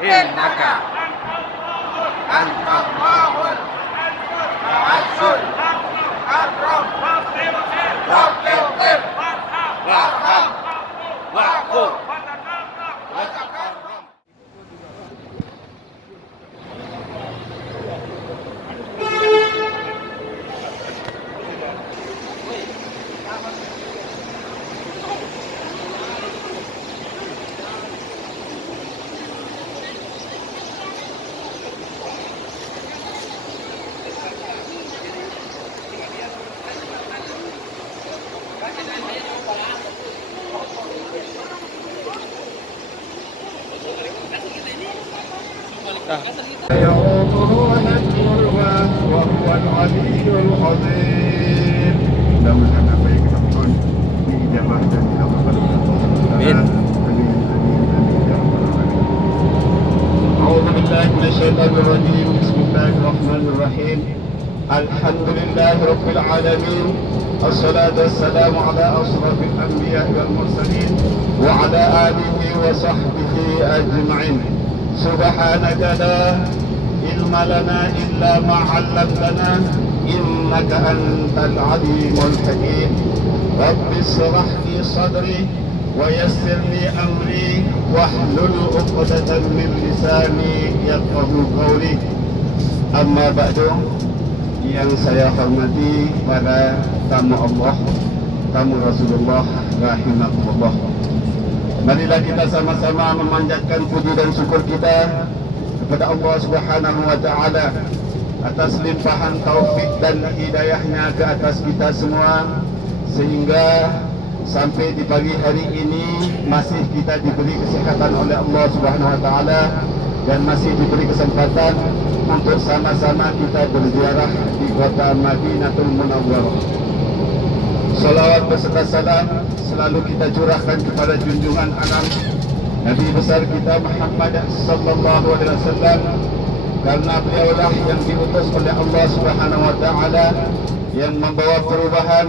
innaka antallahul azizul akram rabbil qib warham wa'fur watakarram. يعوضه حفظهما وهو العلي العظيم. Mudah-mudahan apa yang kita mohon diijabahkan oleh Allah. Amin. أعوذ بالله من الشيطان الرجيم. بسم الله الرحمن الرحيم. الحمد لله رب العالمين. الصلاة والسلام على أشرف الأنبياء والمرسلين وعلى آله وصحبه أجمعين. سبحانك لا علم لنا إلا ما علمتنا إنك أنت العليم الحكيم. رب اشرح لي صدري ويسر لي أمري واحلل عقدة من لساني يفقهوا قولي. أما بعد, yang saya hormati para tamu Allah, tamu Rasulullah rahimahullah. Marilah kita sama-sama memanjatkan puji dan syukur kita kepada Allah Subhanahu wa taala atas limpahan taufik dan hidayahnya ke atas kita semua, sehingga sampai di pagi hari ini masih kita diberi kesehatan oleh Allah Subhanahu wa taala dan masih diberi kesempatan untuk sama-sama kita berziarah di kota Madinatul Munawwarah. Salawat beserta salam selalu kita curahkan kepada junjungan alam Nabi besar kita Muhammad sallallahu alaihi wasallam, karena beliaulah yang diutus oleh Allah Subhanahu wa taala yang membawa perubahan,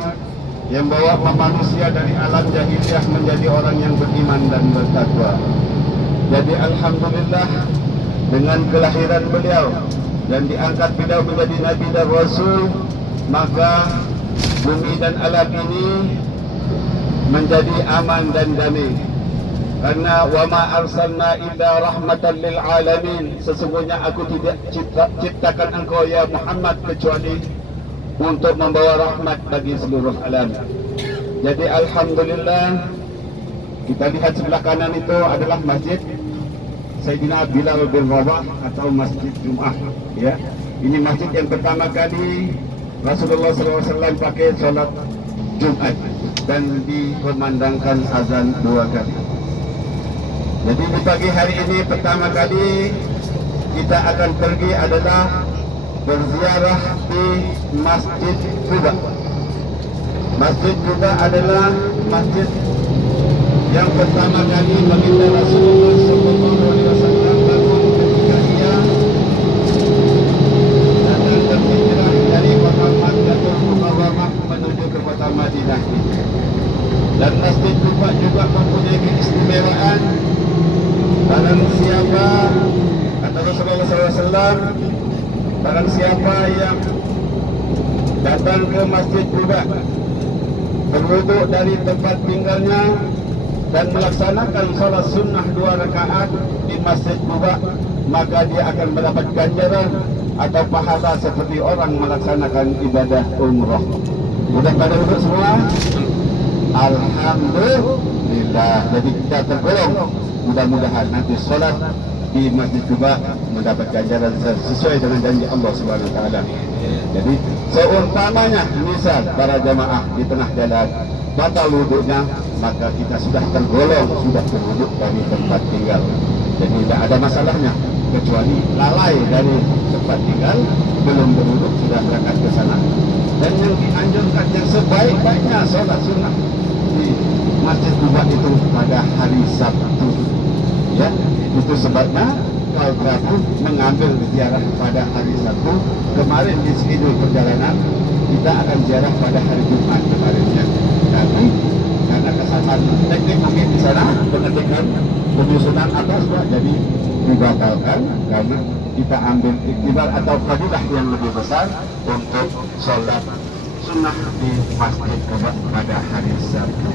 yang membawa manusia dari alam jahiliyah menjadi orang yang beriman dan bertakwa. Jadi alhamdulillah, dengan kelahiran beliau dan diangkat beliau menjadi nabi dan rasul, maka bumi dan alam ini menjadi aman dan damai. Karena wa ma arsalna illa rahmatan lil alamin, sesungguhnya aku tidak ciptakan engkau ya Muhammad kecuali untuk membawa rahmat bagi seluruh alam. Jadi alhamdulillah, kita lihat sebelah kanan itu adalah masjid Sayyidina Bilal bin Rabah atau Masjid Jum'ah, ya. Ini masjid yang pertama kali Rasulullah SAW pakai sholat Jumat dan dikumandangkan azan 2 kali. Jadi di pagi hari ini pertama kali kita akan pergi adalah berziarah di Masjid Quba. Masjid Quba adalah masjid yang pertama kali baginda Rasulullah SAW bangun ketika ia datang berhijrah dari kota Makkah Mukarramah menuju ke kota Madinah. Dan Masjid Quba juga mempunyai keistimewaan. Barang siapa, kata Rasulullah SAW, barang siapa yang datang ke Masjid Quba, berwuduk dari tempat tinggalnya dan melaksanakan salat sunnah 2 rakaat di Masjid Quba, maka dia akan mendapat ganjaran atau pahala seperti orang melaksanakan ibadah umrah. Sudah pada duduk semua? Alhamdulillah. Jadi kita tergolong. Mudah-mudahan nanti solat di Masjid Quba mendapat ganjaran sesuai dengan janji Allah Subhanahu wa taala. Jadi seumpamanya misal para jamaah di tengah jalan batal wuduknya, maka kita sudah tergolong sudah berwuduk dari tempat tinggal. Jadi tidak ada masalahnya, kecuali lalai dari tempat tinggal belum berwuduk sudah berangkat ke sana. Dan yang dianjurkan yang sebaik-baiknya solat sunnah di Masjid Quba itu pada hari Sabtu. Ya, itu sebabnya kalau aku mengambil ziarah pada hari Sabtu. Kemarin di schedule perjalanan kita akan ziarah pada hari Jumat kemarinnya. Tapi karena kesalahan silakan penyusunan atas Pak, jadi dibatalkan karena kita ambil iktibar atau fadilah yang lebih besar untuk sholat sunnah di Masjid Quba pada hari Sabtu.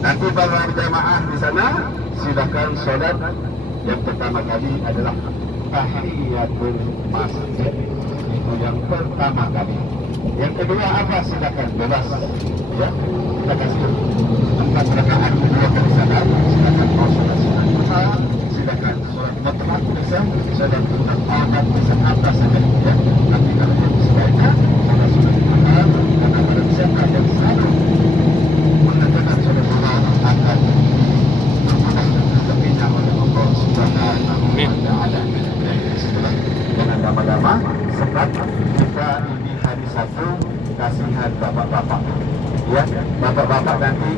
Nanti para jamaah di sana silakan sholat. Yang pertama kali adalah tahiyatul masjid, itu yang pertama kali. Yang kedua apa? Silakan bebas, ya. Kita kasih 4 rakaat kedua kali salat. Silakan mau sholat sunat duha, silakan sholat mutlak bisa, sholat sunat awal bisa, apa saja, ya. Tapi kalau yang sebaiknya sholat sunat duha, karena pada siapa yang selalu mengerjakan sholat duha akan terpindah oleh Allah Subhanahu wa Ta'ala. Dengan lama-lama sebab kita ini hari Sabtu kasihan bapak-bapak, ya, bapak-bapak nanti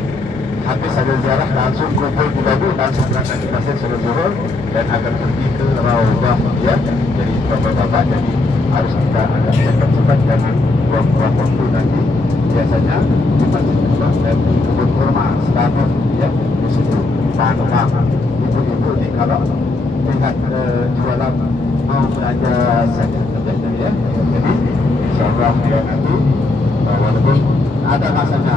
habis ada ziarah langsung kumpul di Babu, langsung berangkat di masjid sholat zuhur dan akan pergi ke Raudhah, ya. Jadi bapak-bapak jadi harus kita agak cepat-cepat jangan buang-buang waktu nanti. Biasanya di masjid Quba dan di kebun kurma selalu, ya, di situ pantang ibu-ibu di kalau lihat jualan mau belanja saja, ya. Jadi insyaallah ya nanti walaupun ada masanya,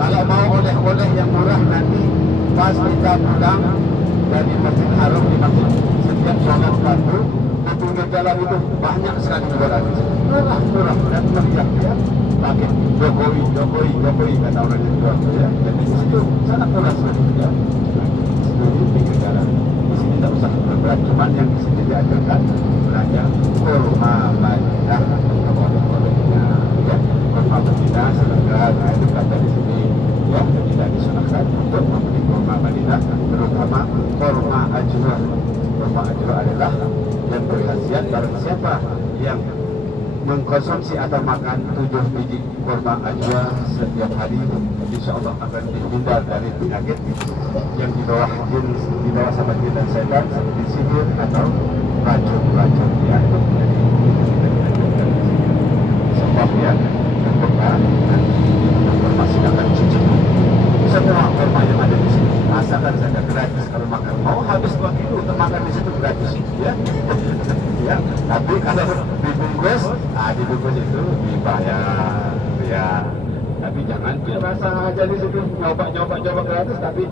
kalau mau oleh-oleh yang murah nanti pas kita pulang dari Masjid Haram di masjid setiap sholat fardu di pinggir jalan itu banyak sekali jualan murah dan meriah, ya. Pakai Jokowi kata orang yang jual, ya. Jadi di situ sangat murah sekali, ya. Di pinggir jalan. Di sini tak usah berberat, cuman yang di sini diajarkan belanja kurma Madinah untuk oleh-olehnya, ya. Kurma Madinah silakan, itu kata di sini, ya. Tidak disunahkan untuk membeli kurma Madinah, terutama kurma ajwa. Kurma ajwa adalah yang berkhasiat barang siapa yang mengkonsumsi atau makan 7 biji kurma ajwa setiap hari, insya Allah akan dihindar dari penyakit yang di bawah jin, di bawah sama jin dan setan seperti sihir atau racun-racun, ya. Jadi sebab ya untuk nanti informasi akan cuci semua kurma yang ada di sini, asalkan saja gratis. Kalau makan mau habis 2 kilo untuk makan di situ gratis, ya. Ya, tapi kalau dibungkus itu dibayar, ya. Tapi jangan biasa aja di situ nyoba gratis tapi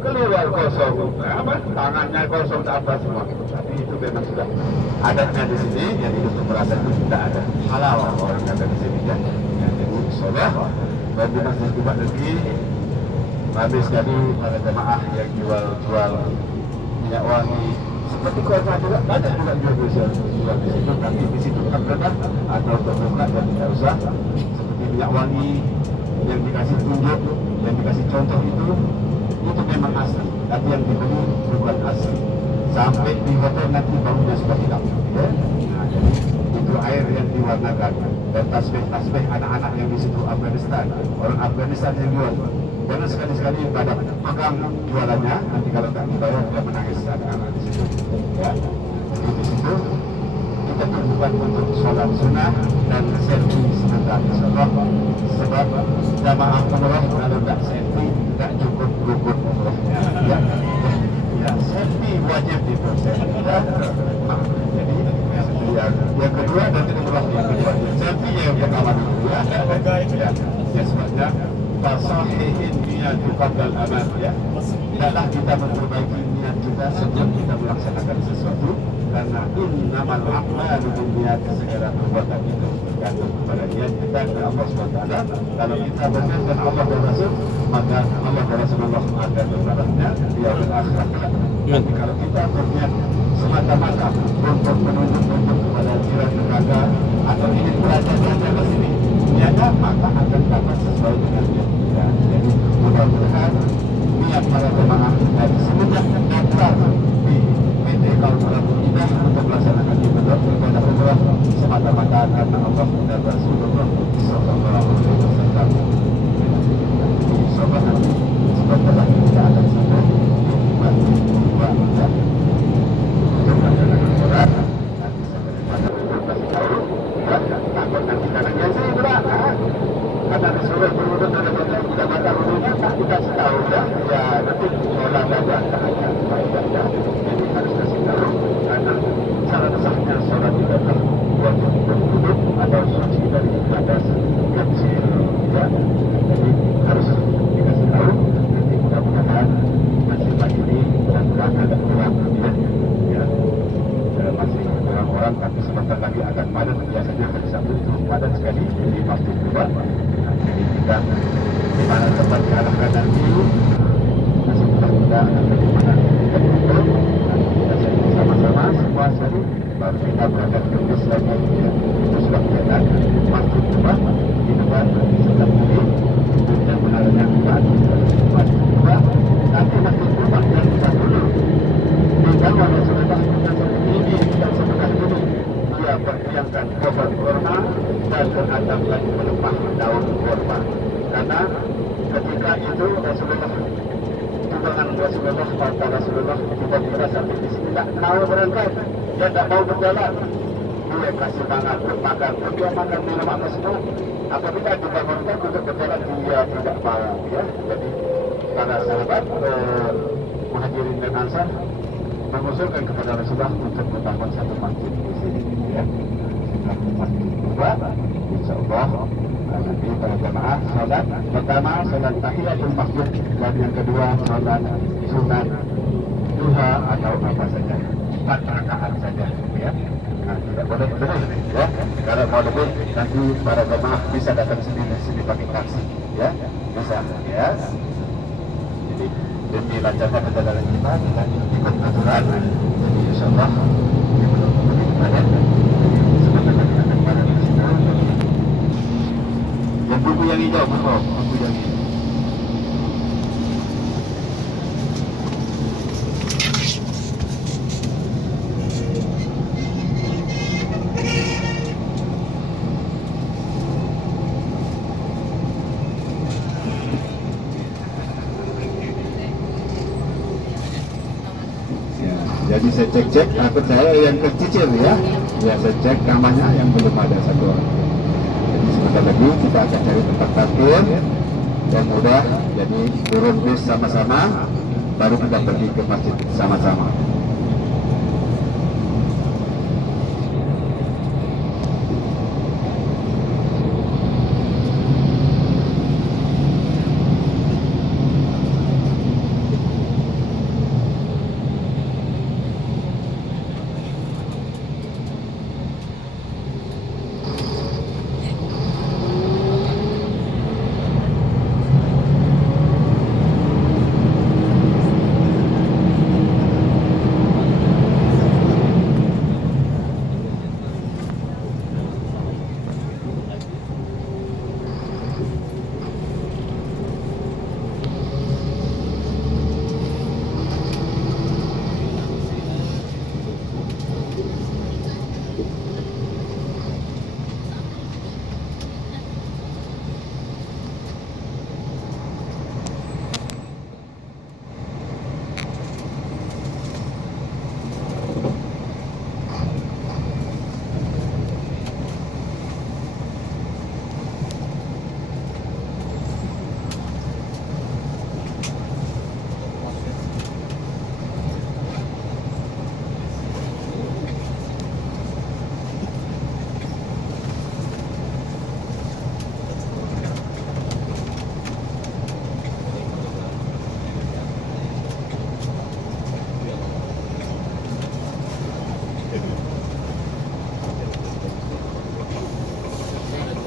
keluar kosong, apa tangannya kosong ke atas semua. Tapi itu memang sudah adatnya di sini, jadi untuk merasa itu tidak ada halal orang kata di sini, ya. Jadi sholat bagi masjid Quba lagi habis jadi para jemaah yang jual minyak wangi seperti kurma juga banyak juga jual di situ, tapi di situ terdekat atau terdekat dan tidak usah seperti minyak wangi yang dikasih tunjuk, yang dikasih contoh itu memang asli, tapi yang dibeli bukan asli. Sampai di hotel nanti baunya sudah hilang, ya. Nah, jadi itu air yang diwarnakan dan tasbih anak-anak yang di situ Afghanistan, orang Afghanistan yang jual. Jangan sekali-sekali pada pegang jualannya, nanti kalau tak dibayar dia menangis anak-anak di situ, ya. Jadi di situ kita berbuat untuk sholat sunnah dan selfie sebentar, insyaallah. Sebab jamaah umrah kalau tak selfie tak cukup rukun umrahnya, ya. Ya, selfie wajib itu, ya. Jadi yang kedua dan umrah yang kedua, selfie yang pertama dulu, ya. Ya sebabnya tasahihin niat qabla al-amal, ya. Hendaklah kita memperbaiki niat kita sebelum kita melaksanakan sesuatu, karena innamal a'malu binniyat, segala perbuatan itu bergantung kepada niat kita kepada Allah SWT. Kalau kita benar dengan Allah dan Rasul, maka Allah dan Rasulullah akan membalasnya di yaumil akhir. Tapi kalau kita berniat semata-mata untuk menuntut kepada jiran tetangga atau ingin belajar ke sini, niatnya maka akan dapat sesuai dengan niat kita. Jadi mudah-mudahan niat para jemaah dari semenjak daftar di PT Kaum Muda untuk melaksanakan ibadah umrah semata-mata karena Allah dan Rasulullah Sallallahu Alaihi Wasallam. Insyaallah nanti sebentar kita akan sampai di Masjid Quba, ya. Untuk melaksanakan umrah nanti sampai di mana itu kasih tahu, ya. Takut nanti karena biasa berat, karena disuruh berwudu dari hotel tidak batal ke arah kanan dulu. Masih kita akan bagaimana kita berkumpul. Nanti kita sharing sama-sama semua seri. Baru kita berangkat ke bus lagi. Ya. Itu sudah kelihatan. Masjid Kubah di depan sebelah kiri. Kemudian menaranya Kubah. Masjid Kubah. Nanti Masjid Kubah yang kita dulu. Di bawah Rasulullah kita seperti ini dan sebelah ini. Dia berdiamkan pohon kurma dan menatapkan pelepah daun kurma. Karena ketika itu Rasulullah, tunangan Rasulullah, kata Rasulullah tiba-tiba sampai di sini tak mau berangkat, dia tak mau berjalan. Dia kasih semangat makan, dia makan minum apa semua. Apabila dibangunkan untuk berjalan, dia tidak mau. Ya, jadi para sahabat Muhajirin dan Ansar mengusulkan kepada Rasulullah untuk membangun satu masjid di sini. Ya, masjid kedua, insya Allah nanti para jemaah salat pertama salat tahiyatul masjid dan yang kedua salat sunat duha atau apa saja 4 rakaat saja. Ya, nah, tidak boleh lebih. Ya, kalau mau lebih nanti para jemaah bisa datang sendiri pakai taksi. Ya, bisa. Ya. Jadi demi lancarnya perjalanan kita dengan ikut aturan. Jadi insya Allah sebentar lagi akan pada di situ. Yang buku yang hijau, buku yang hijau. Jadi saya cek-cek, takut saya yang kecil ya. Ya saya cek kamarnya yang belum ada satu orang. Jadi sebentar lagi kita akan cari tempat parkir yang mudah. Jadi turun bis sama-sama, baru kita pergi ke masjid sama-sama.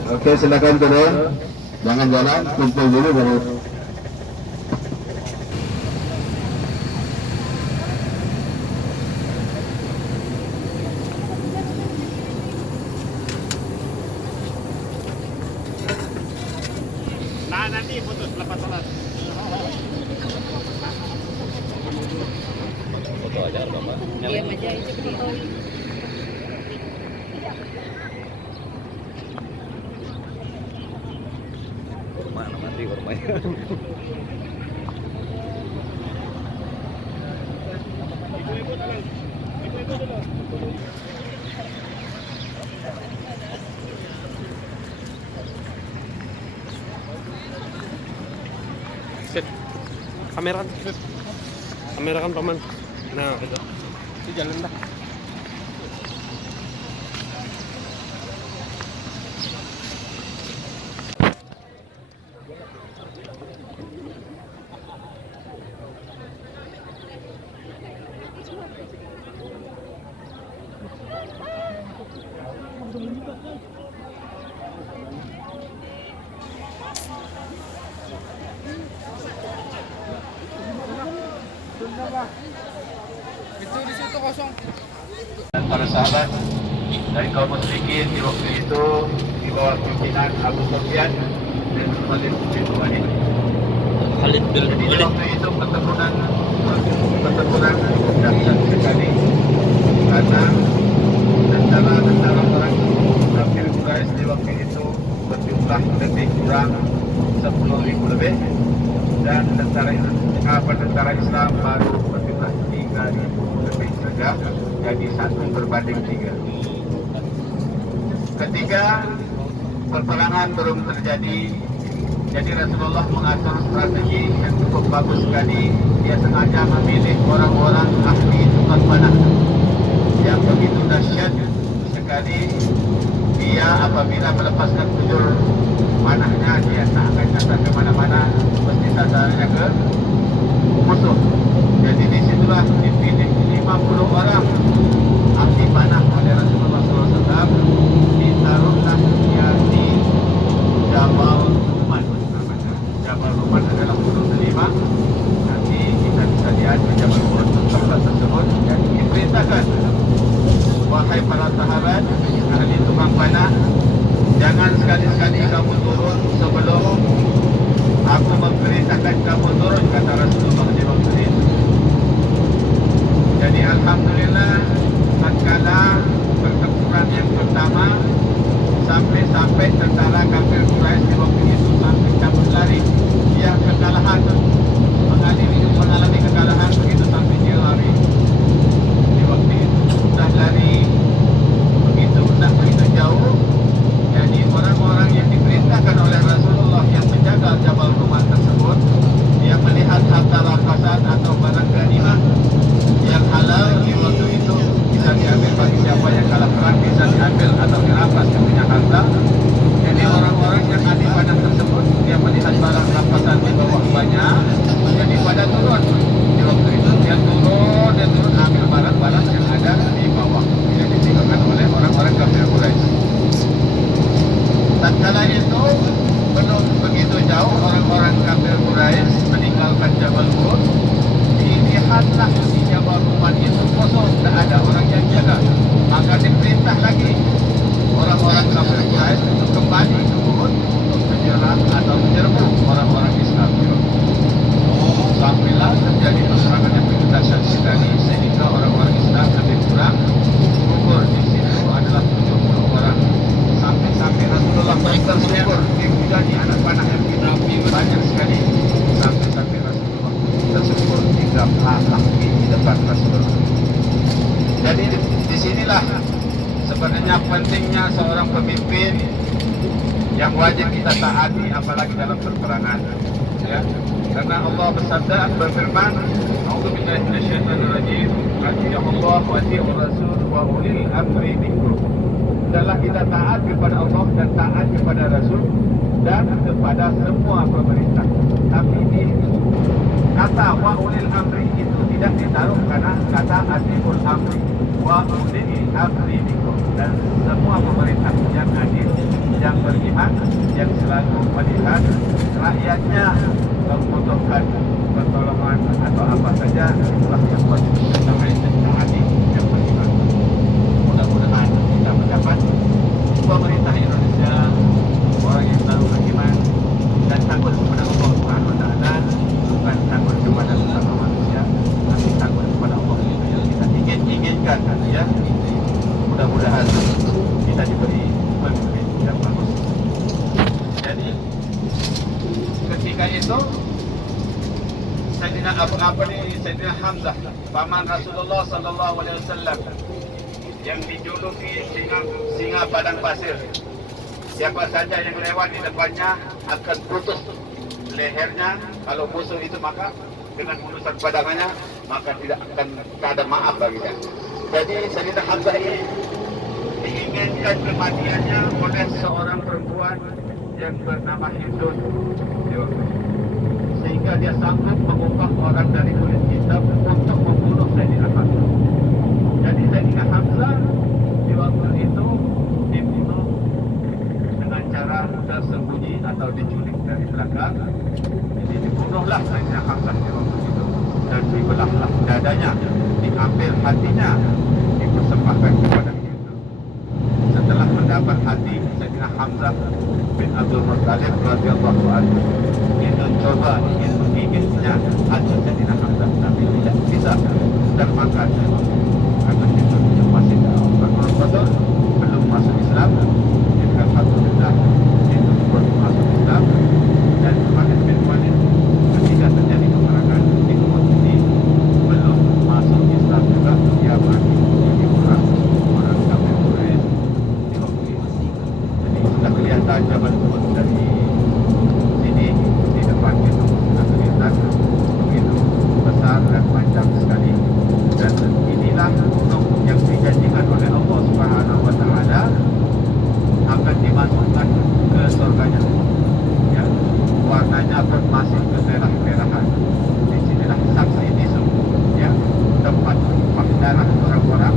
Oke, silakan turun. Jangan jalan, kumpul dulu baru. Nah, nanti putus lepas salat. Foto aja Bapak. Iya, aja itu foto. Set. Kamera kan paman. Nah, itu. Itu jalan dah. Dan para sahabat dari kaum musyrikin di waktu itu di bawah pimpinan Abu Sufyan dan Khalid bin Walid. Jadi di waktu itu pertempuran dahsyat sekali karena tentara orang kafir Quraisy di waktu itu berjumlah lebih kurang 10.000 lebih dan tentara Islam baru berjumlah 3.000 lebih saja, jadi 1 berbanding 3. Ketika peperangan belum terjadi, jadi Rasulullah mengatur strategi yang cukup bagus sekali. Dia sengaja memilih orang-orang ahli tukang panah yang begitu dahsyat sekali. Dia apabila melepaskan bujur panahnya, dia tak akan nyasar ke mana-mana, mesti sasarannya ke musuh. Jadi disitulah dipilih 50 orang ahli panah oleh Rasulullah SAW. Ditaruhlah dia di Jabal Ruman. Jabal Ruman adalah gunung kelima. Nanti kita bisa lihat di Jabal Ruman tempat tersebut. Dan diperintahkan, wahai para sahabat ahli tukang panah, jangan sekali-sekali kamu turun sebelum aku memerintahkan kamu turun, kata Rasulullah di waktu itu. Jadi alhamdulillah, tatkala pertempuran yang pertama sampai tentara kafir Quraisy di waktu itu sampai cabut lari, dia kekalahan, mengalami kekalahan begitu sampai dia lari. Di waktu itu sudah lari begitu jauh. Jadi orang-orang yang diperintahkan oleh Rasulullah yang menjaga Jabal Ruman tersebut, dia melihat harta rampasan atau barang ghanimah yang halal di waktu itu bisa diambil bagi siapa yang kalah perang, bisa diambil atau dirampas punya harta. Jadi orang-orang yang ada pada tersebut, dia melihat barang rampasan di bawah banyak, jadi pada turun. Di waktu itu dia turun ambil barang-barang yang ada di bawah yang ditinggalkan oleh orang-orang kafir Quraisy. Tatkala itu belum begitu jauh orang-orang kafir Quraisy meninggalkan Jabal Uhud. Dilihatlah di Jabal Ruman itu kosong, tak ada orang yang jaga. Maka diperintah lagi orang-orang kafir Quraisy untuk kembali ke Uhud untuk menyerang atau menyerbu orang-orang Islam. Sampailah terjadi peperangan yang begitu dahsyat sekali sehingga orang-orang Islam lebih kurang gugur di situ adalah 70 orang. Sampai Rasulullah bersyukur jadi anak panah yang kita banyak sekali. Sampai Rasulullah bersyukur 3 patah di depan Rasulullah. Jadi disinilah sebenarnya pentingnya seorang pemimpin yang wajib kita taati, apalagi dalam peperangan. Ya, karena Allah berfirman, "A'udzubillahi minasyaitonirrajim. Atiyullah wa atiyur rasul wa ulil amri minkum." Adalah kita taat kepada Allah dan taat kepada Rasul dan kepada semua pemerintah. Tapi ini kata wa ulil amri itu tidak ditaruh karena kata atiul amri wa ulil amri minkum, dan semua pemerintah yang adil, yang beriman, yang selalu melihat rakyatnya membutuhkan pertolongan atau apa saja, itulah yang wajib kita taati, yang beriman. Mudah-mudahan kita mendapat pemerintah Indonesia orang yang selalu beriman dan takut kepada Allah Subhanahu wa taala, bukan takut kepada sesama manusia, tapi takut kepada Allah yang kita inginkan, ya. Mudah-mudahan kita diberi pemimpin yang bagus. Jadi ketika itu Sayyidina Hamzah, paman Rasulullah sallallahu alaihi wasallam, yang dijuluki singa padang pasir. Siapa saja yang lewat di depannya akan putus lehernya. Kalau musuh itu maka dengan putusan padangannya maka tidak akan ada maaf baginya. Jadi Sayyidina Hamzah ini diinginkan kematiannya oleh seorang perempuan yang bernama Hindun, sehingga dia sanggup mengubah orang dari kulit hitam untuk membunuh Sayyidina Hamzah. Jadi Sayyidina Hamzah di waktu itu dibunuh dengan cara tersembunyi atau diculik dari belakang. Jadi dibunuhlah Sayyidina Hamzah di waktu itu, dan dibelahlah dadanya, diambil hatinya, dipersembahkan kepada kita. Setelah mendapat hati Sayyidina Hamzah bin Abdul Muttalib radhiyallahu anhu, itu coba ingin menggigitnya hati Sayyidina Hamzah, tapi tidak bisa termakan. Karena itu masih dalam Ramadan, belum masuk Islam. Alhamdulillah itu baru masuk Islam, dan kemarin ketika terjadi peperangan di Uhud ini belum masuk Islam juga, dia mati menjadi orang kafir Quraisy di waktu itu. Jadi sudah kelihatan Jabal Uhud dari sini di depan itu sudah kelihatan begitu besar dan panjang sekali, dan inilah gunung yang dijanjikan oleh Allah Subhanahu wa taala akan dimasukkan ke surganya. Ya, warnanya pun masih kemerah-merahan. Di sinilah saksi bisu, ya, tempat tumpah darah orang-orang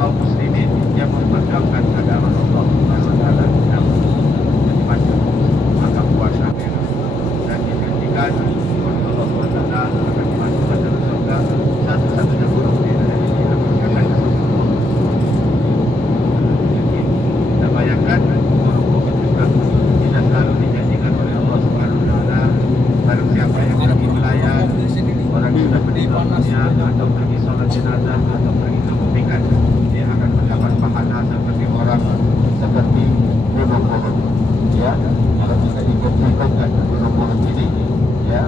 kaum muslimin yang memperjuangkan agama Allah Subhanahu wa taala. Jadi macam maka puasa merah, dan dijanjikan oleh Allah Subhanahu wa taala akan dimasukkan dalam surga, satu-satunya gunung di dunia ini akan masuk. Bayangkan gunung Uhud juga tidak selalu dijanjikan oleh Allah Subhanahu wa taala. Barang siapa yang pergi melayang, orang yang sudah meninggal dunia atau pergi sholat jenazah atau pergi kemudian, dia akan mendapat pahala seperti orang seperti gunung Uhud. Ya, kalau kita ikut-ikutkan gunung Uhud ini, ya,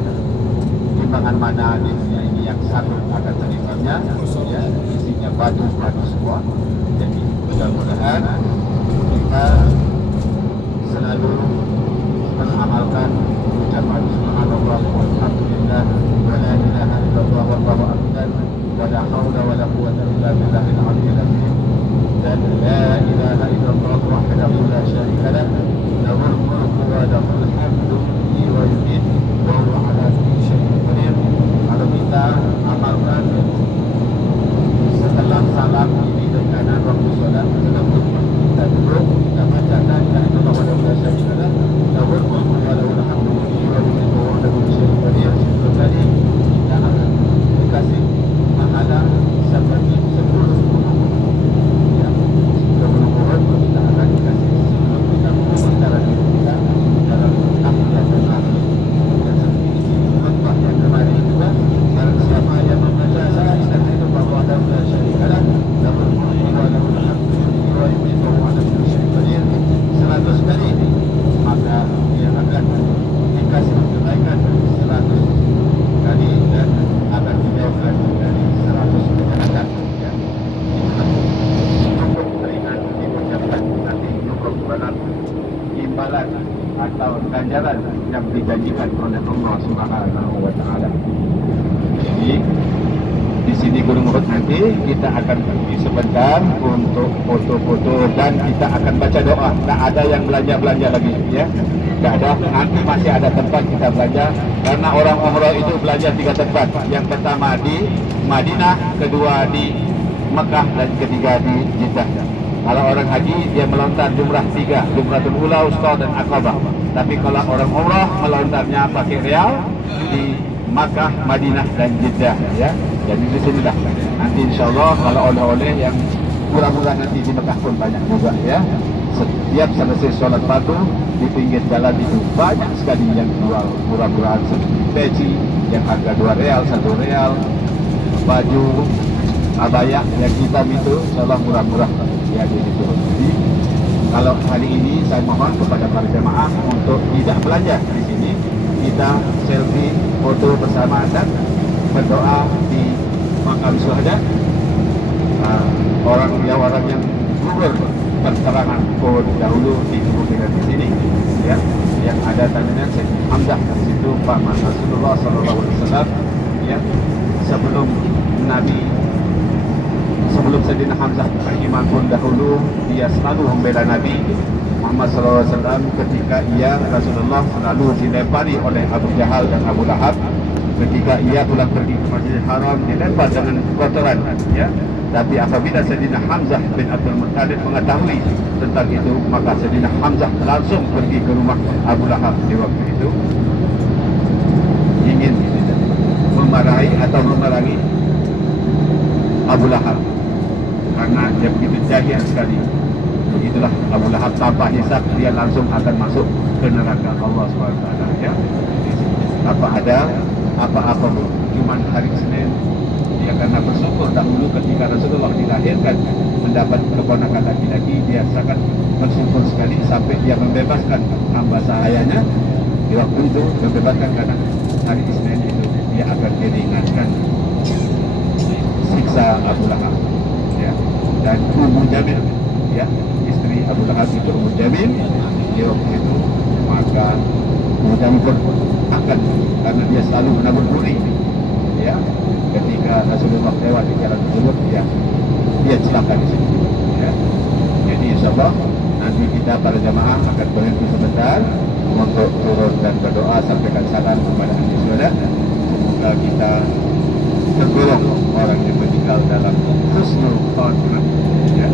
timbangan mana di dunia ini yang satu akan terimanya, ya, isinya batu-batu semua. Jadi mudah-mudahan kita selalu mengamalkan ucapan subhanallah walhamdulillah wa la ilaha illallah wallahu akbar wa la haula wa la quwwata illa billahil aliyyil azim, dan la ilaha illallah wahdahu la syarika lah, lahul mulku wa lahul hamdu yuhyi wa yumiitu wa huwa ala kulli syai'in qadir. Kalau kita amalkan setelah salam ini dan kanan waktu sholat, setelah kita duduk, kita baca la ilaha illallah wahdahu la syarika lah, lahul mulku wa lahul hamdu yuhyi wa yumiitu wa huwa ala kulli syai'in qadir. Jadi kita akan dikasih pahala seperti 10 gunung. Ya, 10 gunung kita akan dikasih sebelum kita membicarakan diri kita dalam tahiyat dan akhir. Dan seperti isi khutbah yang kemarin juga, barang siapa yang membaca la ilaha illallah wahdahu la syarika lah, lahul mulku wa lahul hamdu yuhyi wa yumiitu wa huwa ala kulli syai'in qadir 100 kali, maka dia akan dikasih kebaikan 100 kali dan akan dijauhkan dari 100 kejahatan. Ya, cukup berikan diucapkan nanti cukup balas imbalan atau ganjaran yang dijanjikan oleh Allah Subhanahu wa taala. Jadi di sini Gunung Uhud nanti kita akan pergi sebentar untuk foto-foto dan kita akan baca doa. Tak ada yang belanja-belanja lagi, ya. Tak ada. Nanti masih ada tempat kita belanja, karena orang umrah itu belanja 3 tempat. Yang pertama di Madinah, kedua di Mekah, dan ketiga di Jeddah. Kalau orang haji dia melontar jumrah 3, Jumratul Ula, Wusta dan Aqabah. Tapi kalau orang umrah melontarnya pakai rial di Makkah, Madinah dan Jeddah, ya. Jadi di sini dah. Nanti insyaallah kalau oleh-oleh yang murah-murah nanti di Mekah pun banyak juga, ya. Setiap selesai sholat fardu di pinggir jalan itu banyak sekali yang jual murah-murahan seperti peci yang harga 2 real, 1 real, baju abaya yang hitam itu insyaallah murah-murah, ya, gitu. Jadi kalau hari ini saya mohon kepada para jemaah untuk tidak belanja di sini, kita selfie foto bersama dan berdoa di makam syuhada, orang yang gugur perterangan Uhud dahulu di kemudian di sini, ya, yang ada tandanya Sayyidina Hamzah di situ, paman Rasulullah sallallahu alaihi wasallam, ya, sebelum Sayyidina Hamzah beriman pun dahulu dia selalu membela Nabi Muhammad sallallahu alaihi wasallam ketika Rasulullah selalu dilempari oleh Abu Jahal dan Abu Lahab. Ketika ia pulang pergi ke Masjidil Haram dilempar dengan kotoran, ya. Tapi apabila Sayyidina Hamzah bin Abdul Muttalib mengetahui tentang itu, maka Sayyidina Hamzah langsung pergi ke rumah Abu Lahab di waktu itu, ingin memarahi atau memerangi Abu Lahab karena dia begitu jahil sekali. Itulah Abu Lahab, tanpa hisab dia langsung akan masuk ke neraka Allah SWT, ya. Tanpa ada apa-apa pun, cuma hari Senin dia karena bersyukur dahulu ketika Rasulullah dilahirkan mendapat keponakan laki-laki, dia sangat bersyukur sekali sampai dia membebaskan hamba sahayanya di waktu itu, membebaskan karena hari Senin itu dia akan diringankan siksa Abu Lahab, ya. Dan Ummu Jamil, ya, istri Abu Lahab itu Ummu Jamil di waktu itu, maka Ummu Jamil pun akan, karena dia selalu menabur duri, ya, ketika Rasulullah lewat di jalan tersebut, dia celaka di situ, ya. Jadi insyaallah nanti kita para jamaah akan berhenti sebentar untuk turun dan berdoa, sampaikan salam kepada ahli syuhada. Semoga kita tergolong orang yang meninggal dalam husnul khatimah, ya.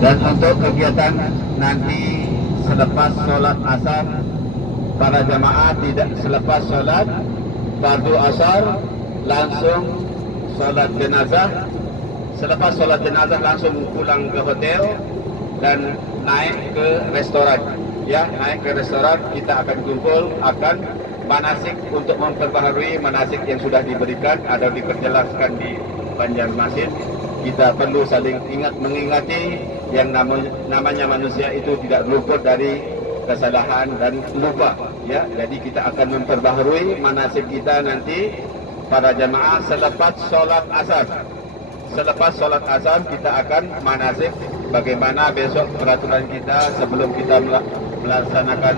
Dan untuk kegiatan nanti selepas sholat asar, para jamaah tidak selepas sholat fardu asar langsung sholat jenazah. Selepas sholat jenazah langsung pulang ke hotel dan naik ke restoran, ya, naik ke restoran. Kita akan kumpul, akan manasik untuk memperbaharui manasik yang sudah diberikan atau diperjelaskan di Banjarmasin. Kita perlu saling ingat mengingati yang namanya manusia itu tidak luput dari kesalahan dan lupa, ya. Jadi kita akan memperbaharui manasik kita nanti para jamaah selepas sholat asar. Selepas sholat asar kita akan manasik bagaimana besok peraturan kita sebelum kita melaksanakan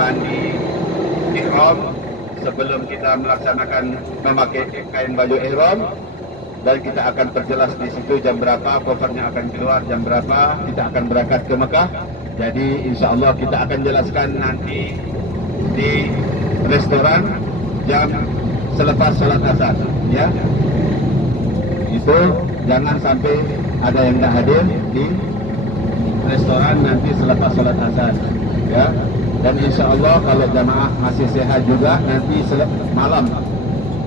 mandi ihram, sebelum kita melaksanakan memakai kain baju ihram. Dan kita akan perjelas di situ jam berapa kopernya akan keluar, jam berapa kita akan berangkat ke Mekah. Jadi insya Allah kita akan jelaskan nanti di restoran jam selepas sholat asar, ya. Itu jangan sampai ada yang tidak hadir di restoran nanti selepas sholat asar, ya. Dan insya Allah kalau jamaah masih sehat juga nanti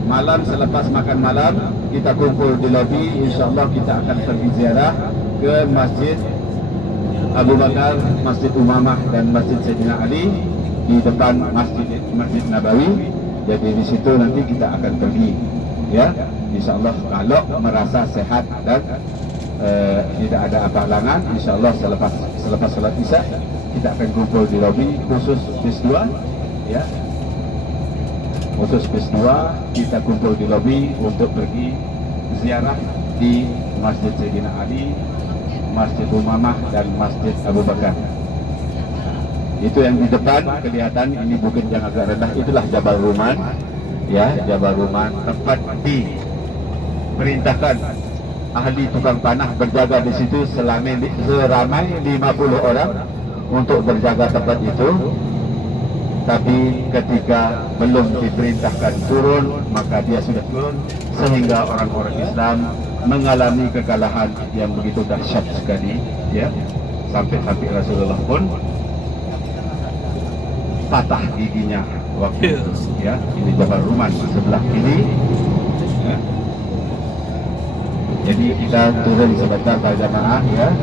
malam selepas makan malam kita kumpul di lobi. InsyaAllah kita akan pergi ziarah ke Masjid Abu Bakar, Masjid Umamah dan Masjid Sayyidina Ali di depan Masjid Nabawi. Jadi di situ nanti kita akan pergi, ya. InsyaAllah kalau merasa sehat dan tidak ada apa halangan, InsyaAllah selepas salat isya kita akan kumpul di lobi khusus bis 2, ya. Khusus bis 2 kita kumpul di lobi untuk pergi ziarah di Masjid Sayyidina Ali, Masjid Umamah dan Masjid Abu Bakar. Itu yang di depan kelihatan, ini bukit yang agak rendah, itulah Jabal Ruman, ya, Jabal Ruman, tempat diperintahkan ahli tukang panah berjaga di situ seramai 50 orang untuk berjaga tempat itu. Tapi ketika belum diperintahkan turun, maka dia sudah turun, sehingga orang-orang Islam mengalami kekalahan yang begitu dahsyat sekali, ya. Sampai Rasulullah pun patah giginya waktu itu, ya. Ini Jabal Ruman sebelah kiri, ya. Jadi kita turun sebentar para jamaah, ya,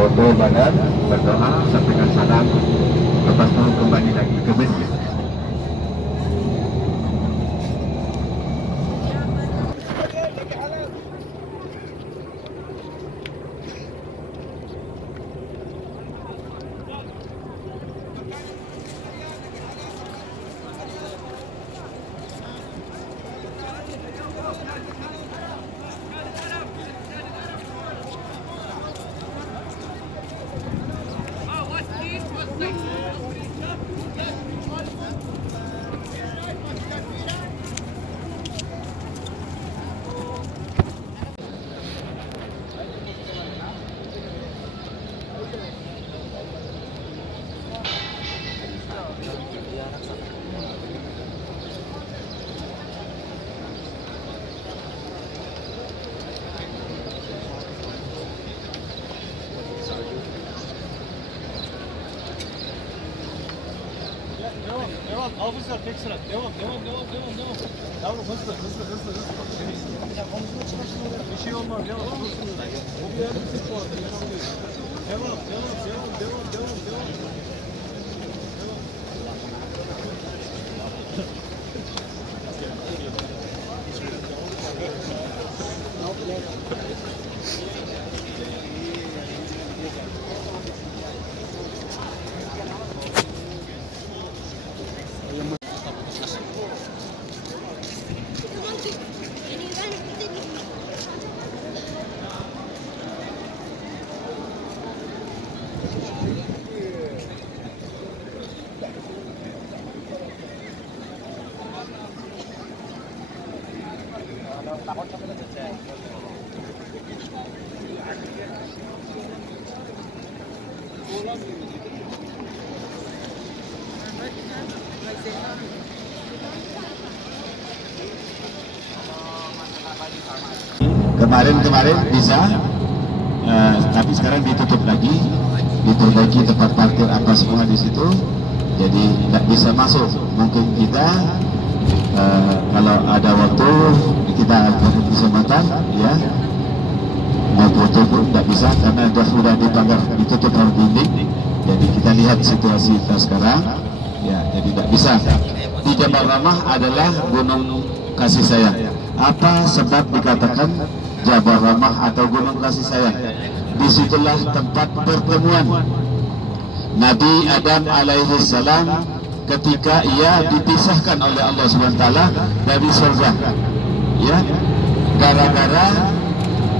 foto badan, berdoa, sampaikan salam, lepas itu kembali lagi ke masjid. Devam. Hafızlar tek sıra. Devam. Yavrum hızlı. Ya omzuna çıkarsın oraya. Bir şey olmaz. Devam. O bir yerde şu anda. Devam. Kemarin bisa, tapi sekarang ditutup lagi, diperbaiki tempat parkir apa semua di situ, jadi tidak bisa masuk. Mungkin kita kalau ada waktu kita beri kesempatan, ya, mau foto pun tidak bisa karena sudah dipagar, ditutup oleh dinding. Jadi kita lihat situasi kita sekarang, ya, jadi tidak bisa. Di Jabal Rahmah adalah gunung kasih sayang. Apa sebab dikatakan Jabal Rahmah atau gunung kasih sayang? Disitulah tempat pertemuan Nabi Adam alaihi salam ketika ia dipisahkan oleh Allah SWT dari surga, ya, gara-gara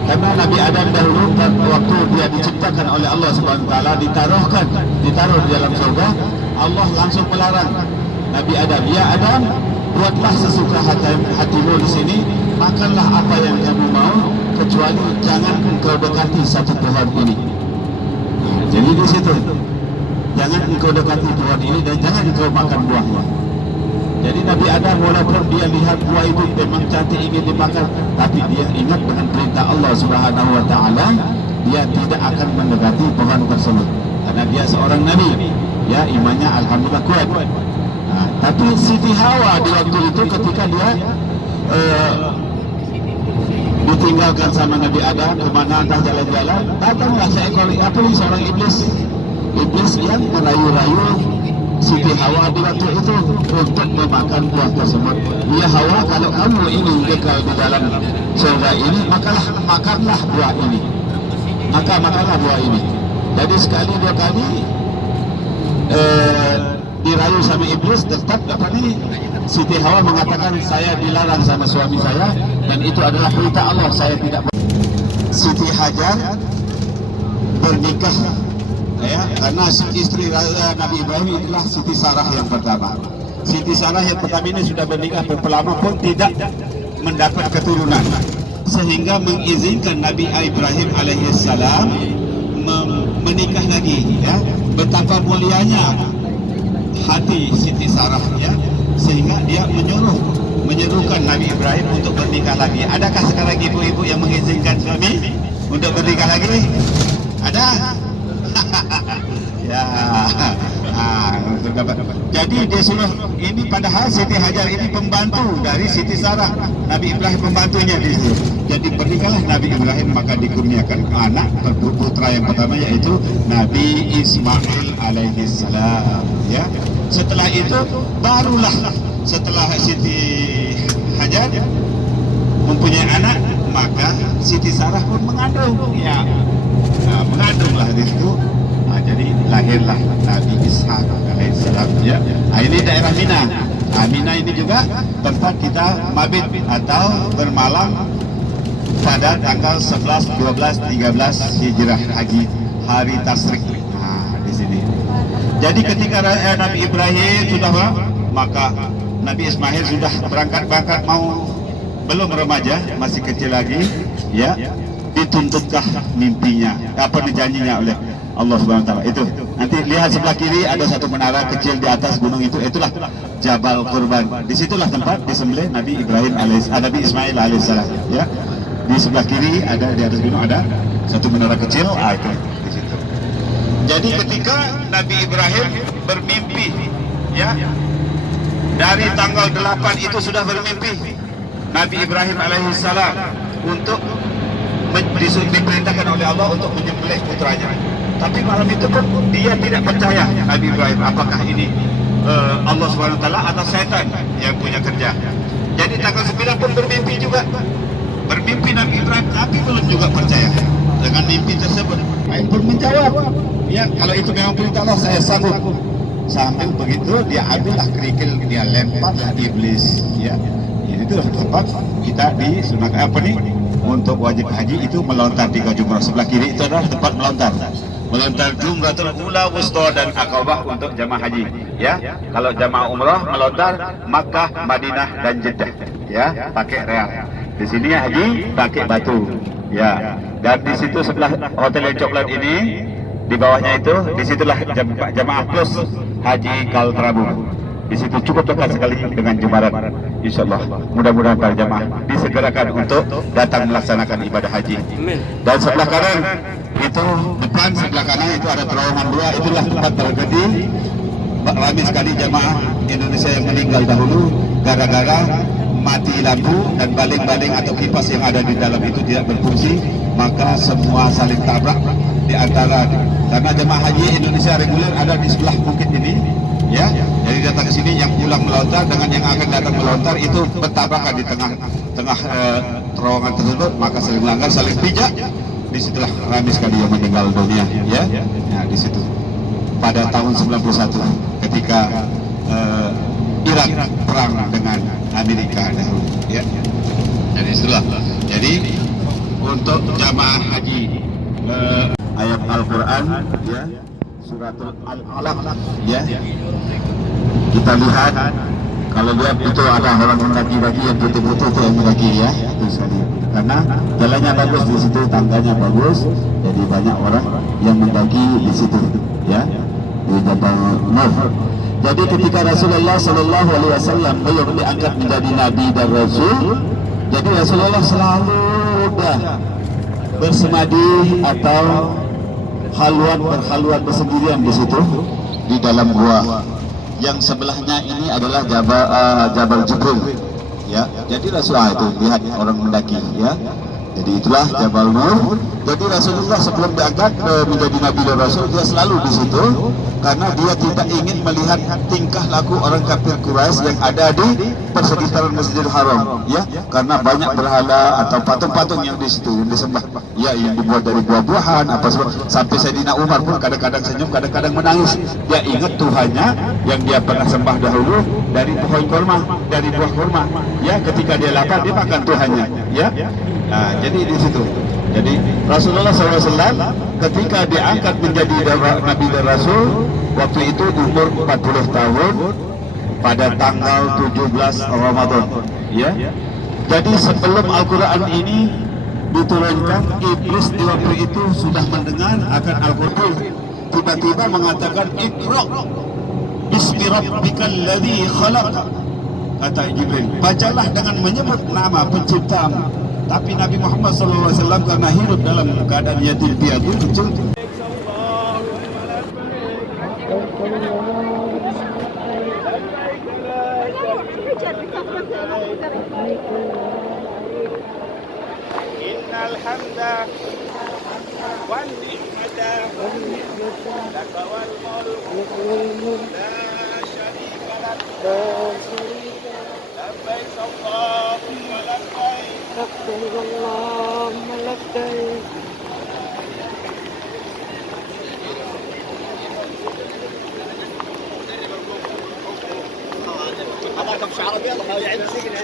karena Nabi Adam dahulu waktu dia diciptakan oleh Allah SWT ditaruh di dalam surga, Allah langsung melarang Nabi Adam, ya Adam, buatlah sesuka hatimu di sini, makanlah apa yang kamu mau, kecuali jangan engkau dekati satu pohon ini. Jadi di situ, jangan engkau dekati pohon ini dan jangan engkau makan buahnya. Jadi Nabi Adam walaupun dia lihat buah itu memang cantik ingin dimakan, tapi dia ingat dengan perintah Allah Subhanahu Wa Taala, dia tidak akan mendekati pohon tersebut karena dia seorang nabi, ya, imannya alhamdulillah kuat. Nah, tapi Siti Hawa di waktu itu ketika dia ditinggalkan sama Nabi Adam kemana entah jalan-jalan, datanglah seorang iblis yang merayu-rayu Siti Hawa di waktu itu untuk memakan buah tersebut. Ya Hawa, kalau kamu ingin kekal di dalam surga ini, makanlah buah ini. Makanlah buah ini. Jadi sekali dua kali dirayu sama iblis, tetap Siti Hawa mengatakan saya dilarang sama suami saya dan itu adalah perintah Allah, saya tidak. Siti Hajar bernikah, ya, karena istri Nabi Ibrahim adalah Siti Sarah yang pertama. Siti Sarah yang pertama ini sudah bernikah berapa lama pun tidak mendapat keturunan, sehingga mengizinkan Nabi Ibrahim alaihissalam menikah lagi, ya. Betapa mulianya hati Siti Sarah, ya, sehingga dia menyerukan Nabi Ibrahim untuk bernikah lagi. Adakah sekarang ibu-ibu yang mengizinkan suami untuk bernikah lagi? Ada? Ya. Jadi dia suruh ini, padahal Siti Hajar ini pembantu dari Siti Sarah, Nabi Ibrahim pembantunya di situ. Jadi bernikahlah Nabi Ibrahim, maka dikurniakan anak putra yang pertama yaitu Nabi Ismail alaihi salam, ya. Setelah itu barulah setelah Siti Hajar mempunyai anak, maka Siti Sarah pun mengandung, ya. Nah, mengandunglah di situ. Nah, jadi lahirlah Nabi Ishak alaihissalam, ya. Nah, ini daerah Mina. Nah, Mina ini juga tempat kita mabit atau bermalam pada tanggal 11, 12, 13 Hijrah Haji, hari Tasyrik. Nah, di sini. Jadi ketika Nabi Ibrahim sudah, maka Nabi Ismail sudah berangkat mau, belum remaja, masih kecil lagi, ya. Dituntutlah mimpinya, apa janjinya oleh Allah Subhanahu Wa Taala. Itu nanti lihat sebelah kiri ada satu menara kecil di atas gunung itu, itulah Jabal Qurban. Disitulah tempat disembelih Nabi Nabi Ismail alaihissalam, ya. Di sebelah kiri ada, di atas gunung ada satu menara kecil, itu di situ. Jadi ketika Nabi Ibrahim bermimpi, ya, dari tanggal 8 itu sudah bermimpi Nabi Ibrahim alaihissalam untuk diperintahkan oleh Allah untuk menyembelih putranya. Tapi malam itu pun dia tidak percaya Nabi Ibrahim apakah ini Allah SWT atau setan yang punya kerja. Jadi tanggal 9 pun bermimpi juga. Bermimpi Nabi Ibrahim tapi belum juga percaya dengan mimpi tersebut. Ain pun menjawab, ya kalau itu memang perintah Allah saya sanggup. Sampai begitu dia ambillah kerikil, dia lemparlah iblis, ya. Itu tempat kita disunahkan apa nih untuk wajib haji itu melontar 3 jumrah. Sebelah kiri itu adalah tempat melontar jumratul ula, wusta dan akabah untuk jamaah haji, ya. Kalau jamaah umrah melontar Makkah, Madinah dan Jeddah, ya, pakai real. Di sini haji pakai batu, ya. Dan di situ sebelah hotel yang coklat ini, di bawahnya itu, disitulah jamaah plus haji Kaltrabu. Di situ cukup dekat sekali dengan Jum'at. Insyaallah, mudah-mudahan para jamaah disegerakan untuk datang melaksanakan ibadah haji. Dan sebelah kanan itu, depan sebelah kanan itu ada terowongan 2, itulah tempat terjadi ramai sekali jamaah Indonesia yang meninggal dahulu gara-gara mati lampu dan baling-baling atau kipas yang ada di dalam itu tidak berfungsi, maka semua saling tabrak di antara, karena jemaah haji Indonesia reguler ada di sebelah bukit ini, ya. Jadi datang ke sini yang pulang melontar dengan yang akan datang melontar itu bertabrakan di tengah terowongan tersebut, maka saling melanggar, saling pijak. Disitulah ramai sekali yang meninggal dunia, ya. Nah, di situ pada tahun 91 ketika Irak perang dengan Amerika dahulu, ya. Jadi itulah. Jadi untuk jamaah haji ayat Al-Quran, ya, suratul Al-Alaq, ya. Kita lihat kalau lihat itu ada orang mendaki-daki yang betul-betul itu yang mendaki, ya, itu sekali. Karena jalannya bagus di situ, tangganya bagus, jadi banyak orang yang mendaki di situ, ya, di Jabal Nur. Jadi ketika Rasulullah Sallallahu Alaihi Wasallam belum diangkat menjadi Nabi dan Rasul, jadi Rasulullah selalu bersemadi atau berhalwat bersendirian di situ di dalam gua. Yang sebelahnya ini adalah Jabal Jibril, ya. Jadi Rasulullah itu lihat orang mendaki, ya. Jadi itulah Jabal Nur. Jadi Rasulullah sebelum diangkat menjadi Nabi dan Rasul, dia selalu di situ karena dia tidak ingin melihat tingkah laku orang kafir Quraisy yang ada di persekitaran Masjidil Haram, ya. Karena banyak berhala atau patung-patung yang di situ yang disembah, ya, yang dibuat dari buah-buahan apa sebab. Sampai Sayyidina Umar pun kadang-kadang senyum, kadang-kadang menangis. Dia ingat Tuhannya yang dia pernah sembah dahulu dari pohon kurma, dari buah kurma, ya. Ketika dia lapar dia makan Tuhannya, ya. Nah, jadi di situ. Jadi Rasulullah SAW ketika diangkat menjadi Nabi dan Rasul, waktu itu umur 40 tahun pada tanggal 17 Ramadan, ya. Jadi sebelum Al-Quran ini diturunkan, iblis di waktu itu sudah mendengar akan Al-Quran, tiba-tiba mengatakan Iqra bismi rabbikal ladzi khalaq, kata Jibril, bacalah dengan menyebut nama penciptamu. Tapi Nabi Muhammad SAW karena hidup dalam keadaan yatim piatu kecil, Innal hamda wan ni'mata laka wal mulk la syarika lak labbaik Allahumma labbaik labbaik Allahumma labbaik. حضرتك مش عربي يلا يعيد السجن.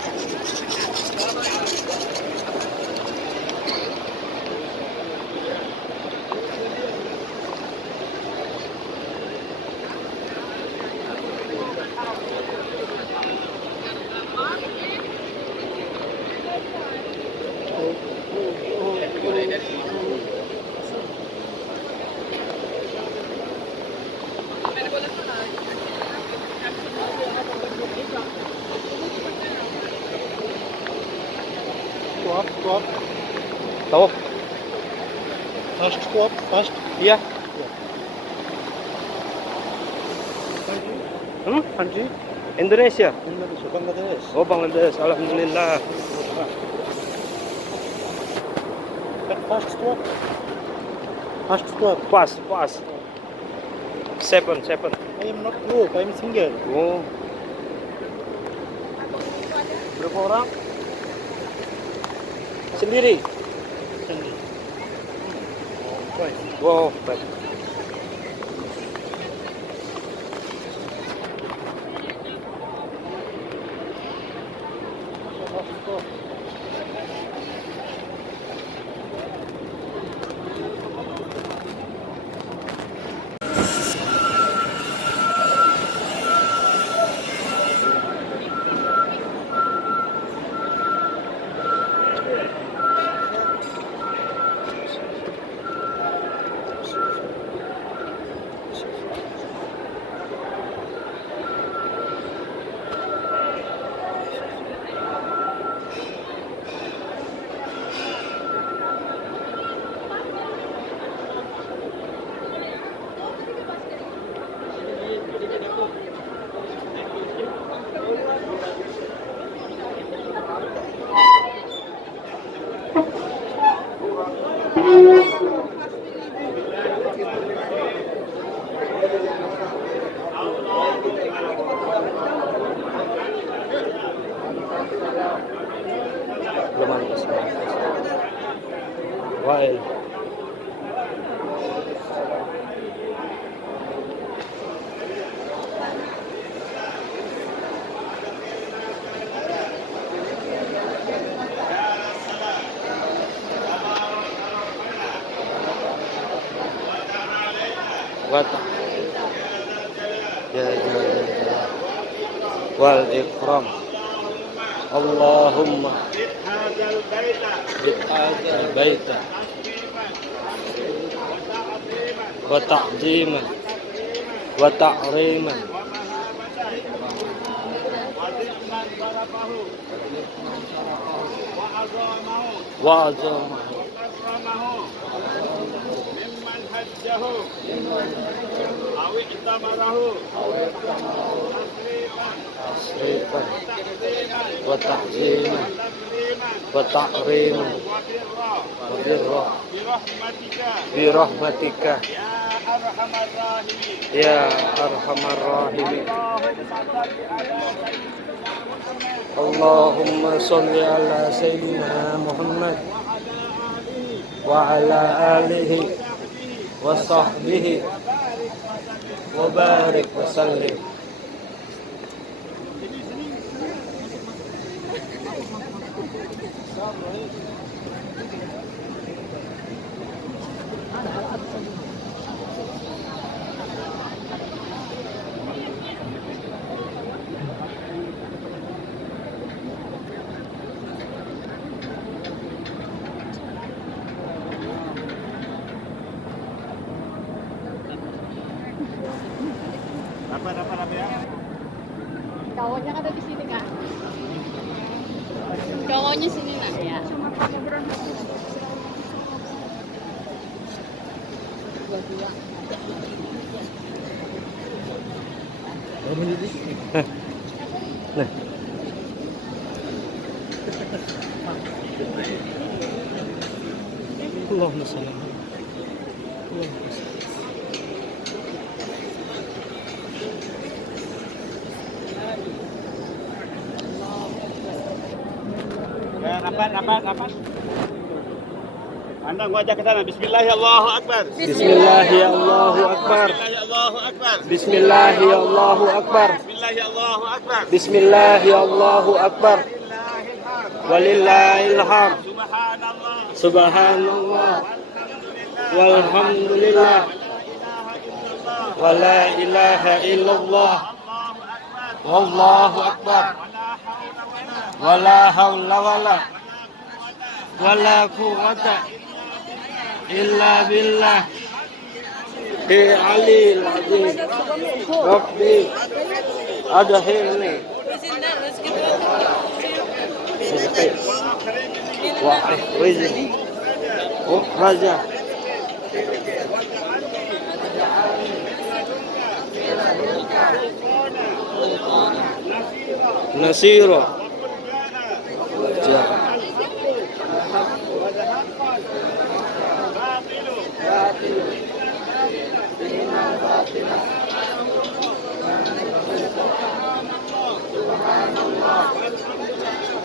Kuap. Tahu? Fast kuap, fast. Iya. Haji. Indonesia. Indonesia, Bangladesh. Oh, Bangladesh. Alhamdulillah. Fast stop. Fast stop. Pas. 7. I am not group, I am single. Oh, Berapa orang? sendiri. Sendiri. Baik. Wow, baik. Fast stop. Belum ada. Wael. Wata. Ya wal ikram. Allahumma bihadzal baita wa ta'ziman wa ta'riman wa azamahu ممن حجه أو اعتمره tasrifan wa ta'ziman wa ta'riman wa birra bi rahmatika ya arhamar rahimin. Allahumma sholli ala sayyidina Muhammad wa ala alihi wa sahbihi wa barik wa sallim. Apa ya? Cowoknya kan ada di sini kak. Cowoknya sini nak ya. Nah, Allahumma shalli ala Allahumma shalli. Rapat. Anda ngajak ke sana. Bismillahirrahmanirrahim. Allahu Akbar. Bismillahi Allahu Akbar. Allahu Akbar. Bismillahi Allahu Akbar. Allahu Akbar. Bismillahi Allahu Akbar. Walillahil hamd. Subhanallah. Subhanallah. Walhamdulillah. Wa la ilaha illallah. Wallahu akbar. Wa la hawla wa la quwwata illa billah. Aliyil azim. Rabbi adkhilni wa akhrizni ukhraja نصيرا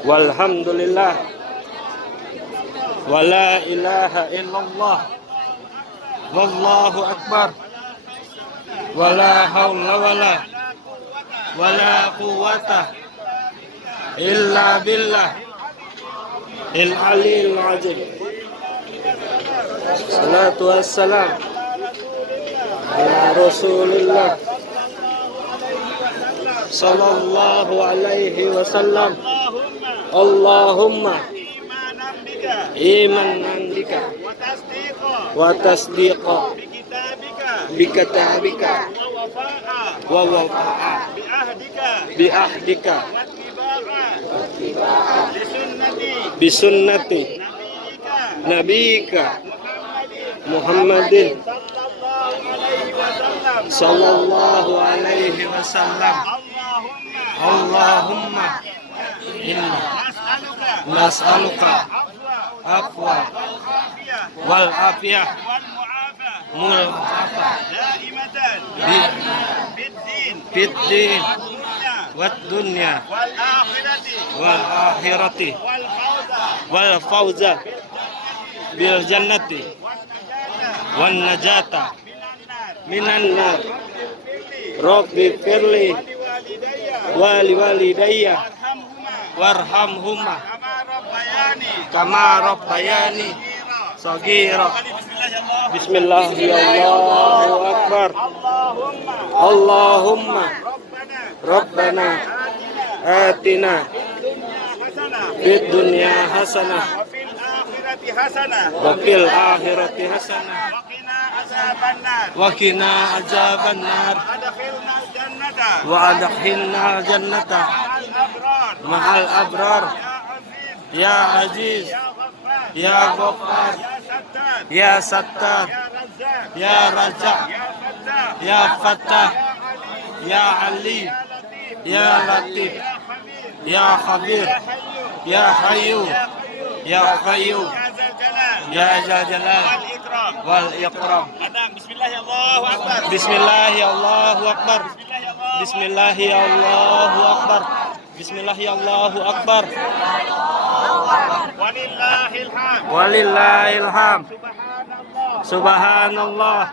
والحمد لله ولا إله إلا الله والله أكبر ولا حول ولا قوة إلا بالله العلي العظيم الصلاة والسلام على رسول الله صلى الله عليه وسلم اللهم إيمانا بك وتصديقا بكتابك ووفاء بعهدك بسنة نبيك محمد صلى الله عليه وسلم اللهم إنا نسألك عفو والعافية في الدين والدنيا والآخرة والفوز بالجنة والنجاة من النار رب اغفر لي ولوالدي وارحمهما كما ربياني صغيرا بسم الله الله أكبر اللهم ربنا آتنا في الدنيا حسنة وفي الآخرة حسنة وقنا عذاب النار وأدخلنا الجنة مع الأبرار يا عزيز يا غفار يا ستار يا رزاق يا فتاح يا عليم يا لطيف يا خبير يا حي يا قيوم يا ذا الجلال والإكرام بسم الله الله أكبر بسم الله الله أكبر بسم الله الله أكبر بسم الله الله أكبر ولله الحمد سبحان الله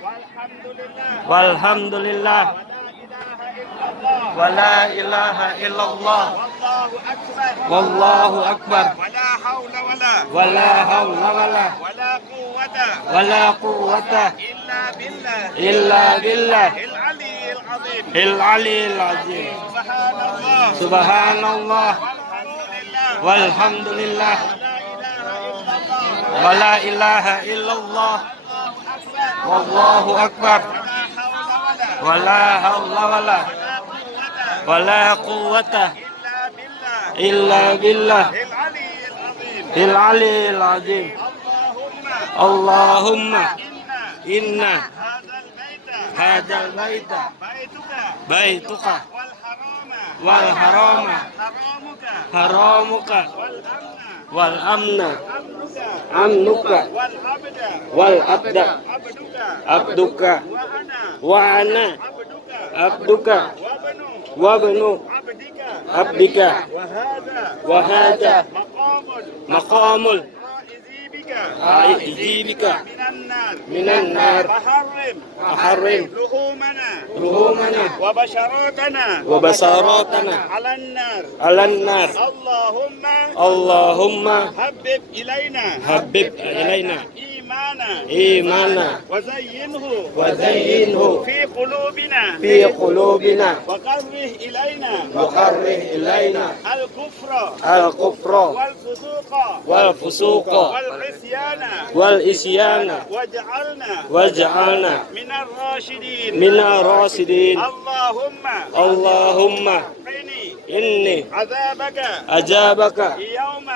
والحمد لله ولا إله إلا الله والله أكبر ولا حول ولا قوة إلا بالله العلي العظيم سبحان الله والحمد لله ولا إله إلا الله والله أكبر ولا حول ولا قوة إلا بالله العلي العظيم اللهم إن هذا البيت بيتك والحرام حرامك والأمن أمنك والعبد عبدك وأنا عبدك وابن عبدك وهذا مقام عذيبك من النار فحرم لحومنا وبشراتنا على النار اللهم حبب إلينا إيمانا وزينه في قلوبنا وكره إلينا الكفر والفسوق والعصيان واجعلنا من الراشدين اللهم إني عذابك عذابك يوم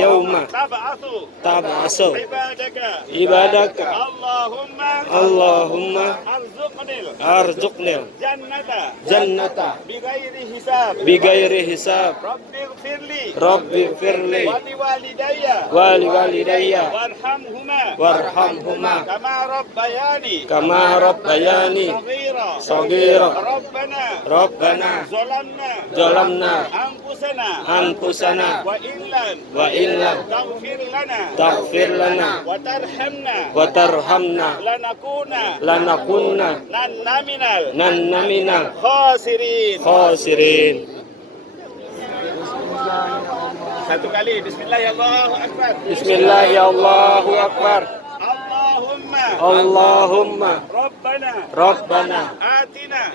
يوم تبعث تبعث عبادك عبادك. اللهم اللهم ارزقني ارزقني الجنة الجنة بغير حساب بغير حساب. رب اغفر لي رب اغفر لي ولوالدي ولوالدي وارحمهما وارحمهما كما ربياني صغيرا صغيرا ربنا ظلمنا ظلمنا أنفسنا وإن لم تغفر لنا وترحمنا لنكون من الخاسرين. Satu kali, Bismillahirrahmanirrahim. Bismillahirrahmanirrahim. Allahumma Rabbana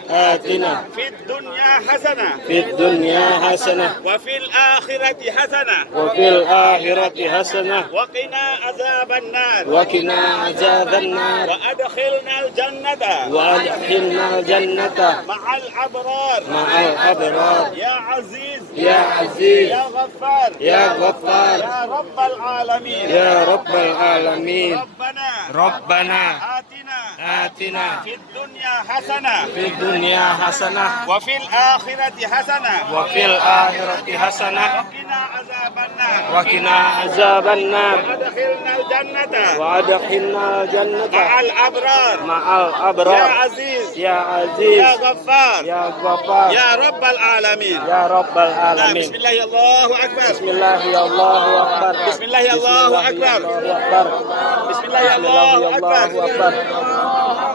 atina fid dunya hasanah fid dunya hasanah wa fil akhirati hasanah wa fil akhirati hasanah wa qina azaban nar wa qina azaban nar wa adkhilnal jannata wa adkhilnal jannata ma'al abrar abrar. ya aziz Ya Aziz ya ghaffar Ya Ghaffar ya rabbal alamin Ya Rabbal Alamin. Rabbana Rabbana atina atina fid dunya hasanah fid dunya hasanah wa fil akhirati hasanah wa fil akhirati hasanah wa qina azaban nar wa qina azaban nar adkhilnal jannata wa adkhilnal jannata ma'al abrar ma'al ya abrar. aziz Ya Aziz ya ghaffar Ya Ghaffar ya rabbal alamin. Ya Rabbal Nah, Alamin. Bismillahirrahmanirrahim. Bismillahirrahmanirrahim. Bismillahirrahmanirrahim. Bismillahirrahmanirrahim.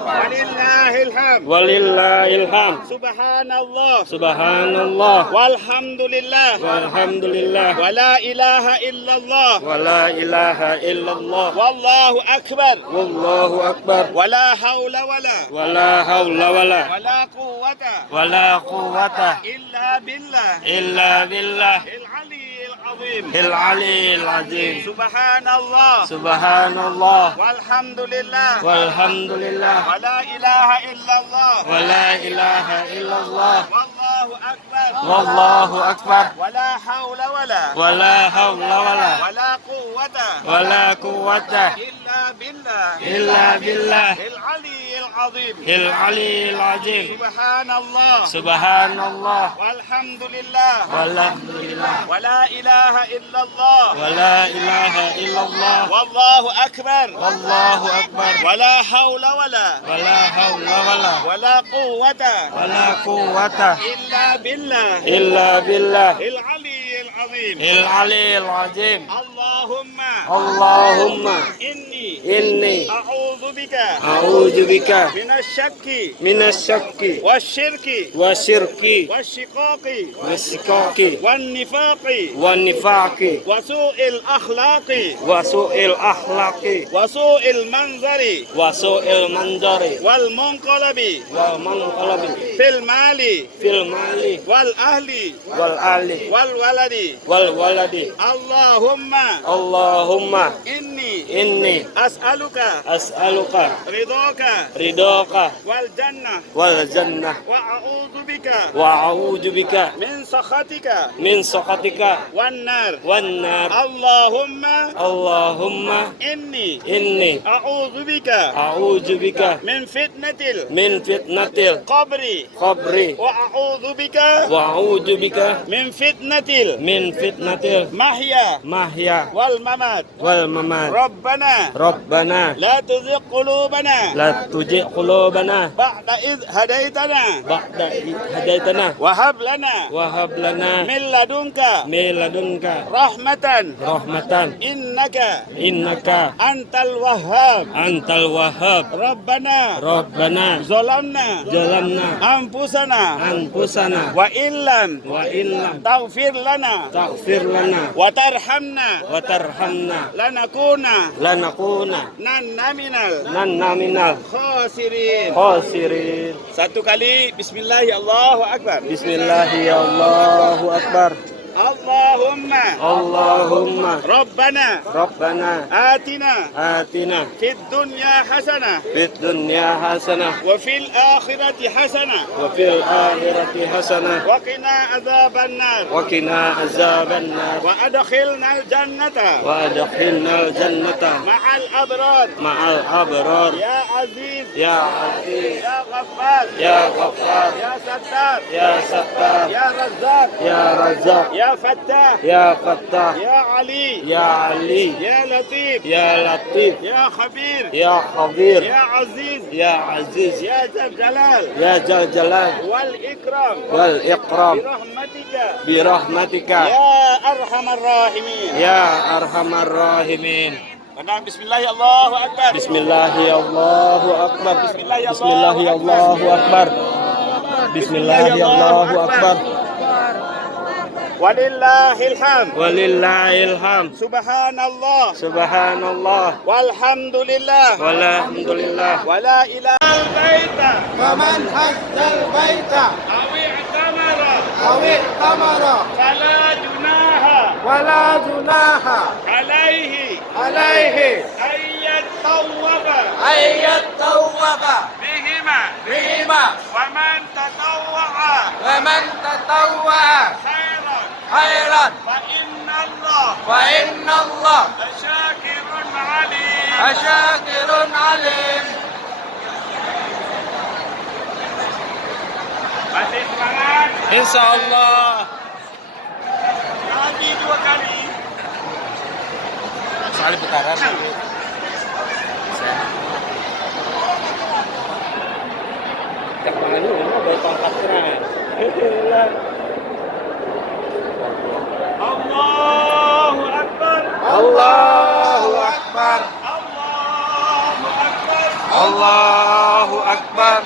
Walillahil hamd. Walillahil hamd. Subhanallah. Subhanallah. Walhamdulillah. Walhamdulillah. Wala ilaha illallah. Wa la ilaha illallah. Wallahu akbar. Wallahu akbar. Wala hawla wala. Wala hawla wala Wala quwwata. wala quwwata Illa billah. illa billah Al-aliyyil azim. il aliyil azim. Subhanallah. Subhanallah. Walhamdulillah. Walhamdulillah. Wala ilaha illallah. Wa la ilaha illallah. Wallahu akbar. Wallahu akbar. Wala hawla wala. Wala hawla wala Wala quwwata. wala quwwata Illa billah. illa billah Al-aliyyil azim. il aliyil azim. Subhanallah. Subhanallah. Walhamdulillah. Walhamdulillah. Wala ilaha illallah. Wa la ilaha illallah. Wallahu akbar. Wallahu akbar. Wala hawla wala. Wala hawla wala Wala quwwata. wala quwwata Illa billah. illa billah Al-aliyyil azim. il aliyil azim. Allahumma Allahumma inni inni a'udzu bika a'udzu bika minasyakki minasyakki wasyirki wasyirki wasyiqaqi wasyikaki wan nifaqi wanifaki wa su'il akhlaqi wasu'il akhlaqi wa su'il manzari wasu'il manjari wal munqalabi wal manqalabi fil mali fil mali wal ahli wal ali wal waladi. wal waladi. Allahumma inni inni as'aluka as'aluka ridhaka ridhaka wal jannah wal jannah wa a'udzu bika wa a'udzu bika min sakhatika min sakhatika wan nar. wan nar. Allahumma inni a'udzu bika a'udzu bika min fitnatil min fitnatil qabri qabri wa a'udzu bika wa a'udzu bika min fitnatil mahya mahya wal mamat. wal mamat. Rabbana La tuzigh qulubana la tujih qulubana ba'da idh hadaitana ba'da hadaitana wa hab lana min ladunka rahmatan rahmatan innaka innaka antal wahhab. Rabbana Zalamna anfusana wa wa illam illam taghfir lana taghfir lana wa tarhamna wa tarhamna lanakuna minal khasirin. Satu kali bismillahirrahmanirrahim. Bismillahirrahmanirrahim. Allahu akbar. اللهم ربنا ربنا آتنا آتنا في الدنيا حسنة في الدنيا حسنة وفي الآخرة حسنة وفي الآخرة حسنة وقنا عذاب النار وقنا عذاب النار وأدخلنا الجنة وأدخلنا الجنة مع الأبرار مع الأبرار يا عزيز يا عزيز يا غفار يا غفار يا ستار يا ستار يا رزاق يا رزاق يا فتاح يا فتاح يا علي يا علي يا لطيف يا لطيف يا خبير يا خبير يا عزيز يا عزيز يا ذا الجلال يا ذا الجلال والإكرام والإكرام برحمتك برحمتك يا أرحم الراحمين يا أرحم الراحمين. ونعم بسم الله الله أكبر بسم الله الله أكبر بسم الله بسم الله الله أكبر بسم الله الله أكبر ولله الحمد ولله الحمد سبحان الله سبحان الله والحمد لله والحمد لله ولا إله البيت فمن حج البيت أو اعتمر أو ائتمر فلا جناح ولا جناح عليه عليه أن يتطوف أن يتطوف بهما بهما ومن تطوع ومن تطوع خيرا خيرا فإن الله شاكر عليم شاكر عليم. Masih semangat? Insya Allah. Lagi 2 kali. Sekali putaran. Cak mangan dulu, bawa tongkat keren. Allahu Akbar. Allahu Akbar. Allahu Akbar. Allahu Akbar.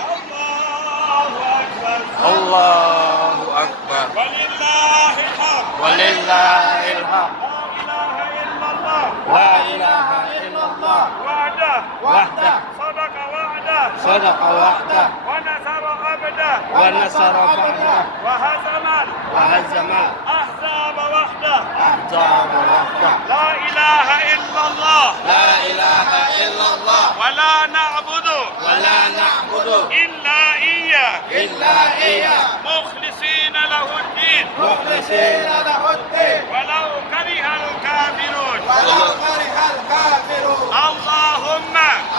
Allahu Akbar. Allahu Akbar. Walillahil hamd. Walillahil hamd. La ilaha illallah. La ilaha illallah. Wahdah. Wahdah. Sadaqa wa'dah. Sadaqa wa'dah. Wa nasara abdah. Wa nasara ba'dah. Wa hazamal. Wa hazama Ahzab wahdah. ahzab wahdah. La ilaha illallah. La ilaha illallah. Wa la na'budu Wa la na'budu illa iyyah. illa iyyah. مخلصين له الدين مخلصين له الدين ولو كره الكافرون ولو كره الكافرون. اللهم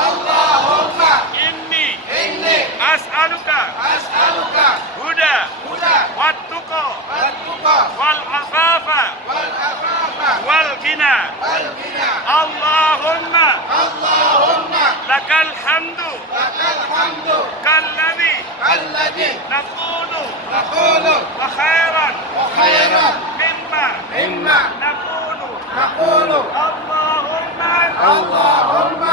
اللهم إني إني أسألك أسألك هدى هدى والتقى والتقى والعفاف والعفاف والغنى والغنى. اللهم اللهم لك الحمد لك الحمد كالذي الذي نقول نقول وخيرا وخيرا مما مما نقول نقول. اللهم اللهم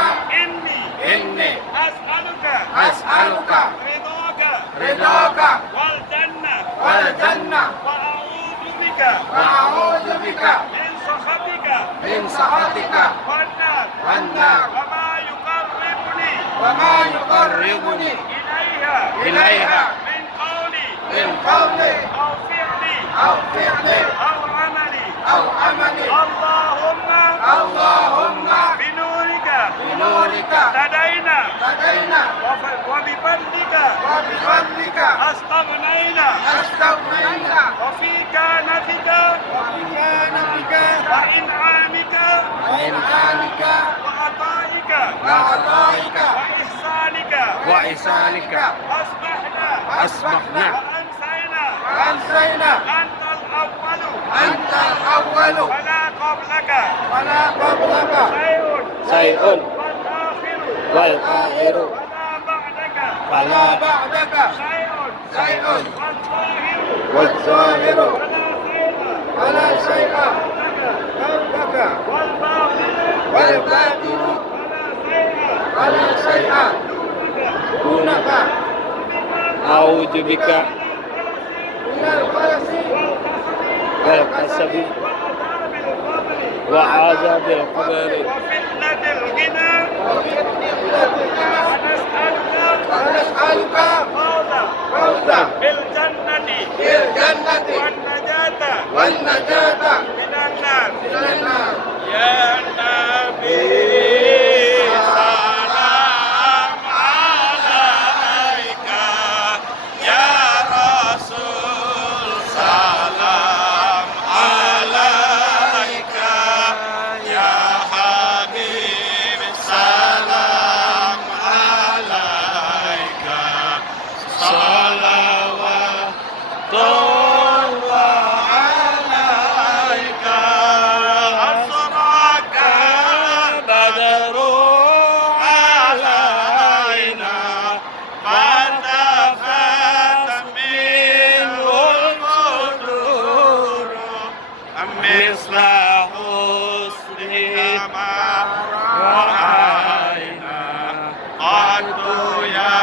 إني أسألك أسألك رضاك رضاك والجنة والجنة وأعوذ بك وأعوذ بك من سخطك من سخطك والنار والنار وما يقربني وما يقربني إليها من قولي من قول أو فعلي أو فعل أو عملي أو عمل. اللهم اللهم بنورك بنورك لدينا لدينا وبفضلك وبفضلك أستغنينا أستغنينا وفي كنفك وبجانبك وإنعامك وإمكانك وعطائك وعطائك وإحسانك وإحسانك أصبحنا أصبحنا وأمسينا وأمسينا أنت الأول أنت الأول ولا قبلك ولا قبلك شيء شيء والآخر والآخر ولا بعدك ولا بعدك شيء شيء والظاهر والظاهر ولا شيء ولا شيء فوقك والباطن والباطن ولا شيء ولا شيء دونك. أعوذ بك من الخلص والكسب وعذاب القبر وفتنة الغنى ونسألك فوزا فوزا بالجنة بالجنة والنجاة والنجاة من مثل حسنك ما رأينا قط يا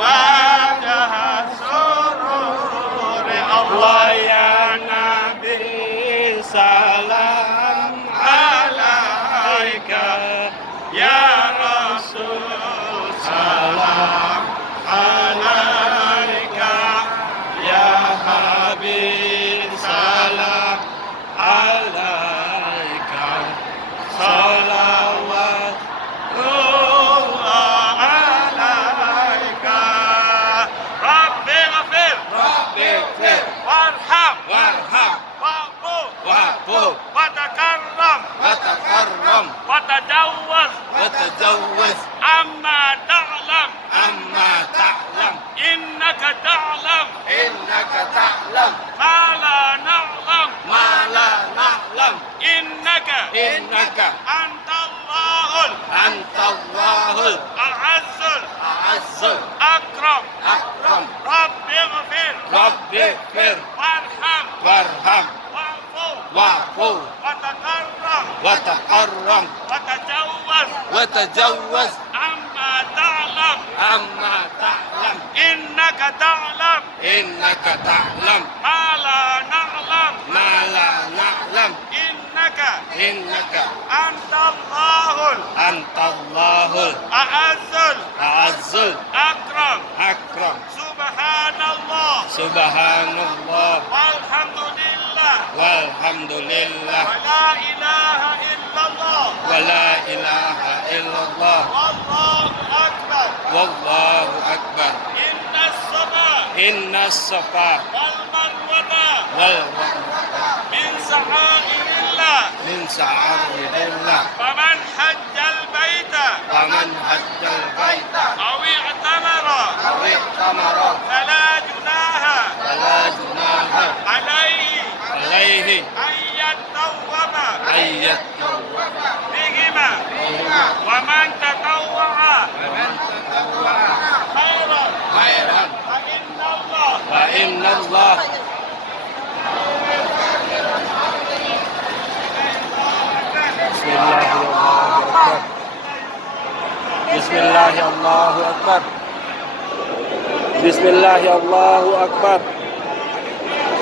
وجه سرور الله يا نبي سلام عليك يا رسول سلام عليك يا حبيب سلام عليك صلوات الله عليك ربي اغفر وارحم واعفو وتكرم وتجوز عما تعلم إنك تعلم ما لا نعلم إنك أنت الله الأعز الأكرم رب اغفر وارحم واعفو وتكرم وتجوز عما تعلم إنك تعلم ما لا نعلم إنك أنت الله الأعز الأكرم سبحان الله والحمد لله ولا إله إلا الله والله أكبر إن الصفا والمروة من شعائر الله فمن حج البيت أو اعتمر فلا جناح عليه أن يطوف بهما ومن تطوع خيرا فإن الله بسم الله الله أكبر بسم الله الله أكبر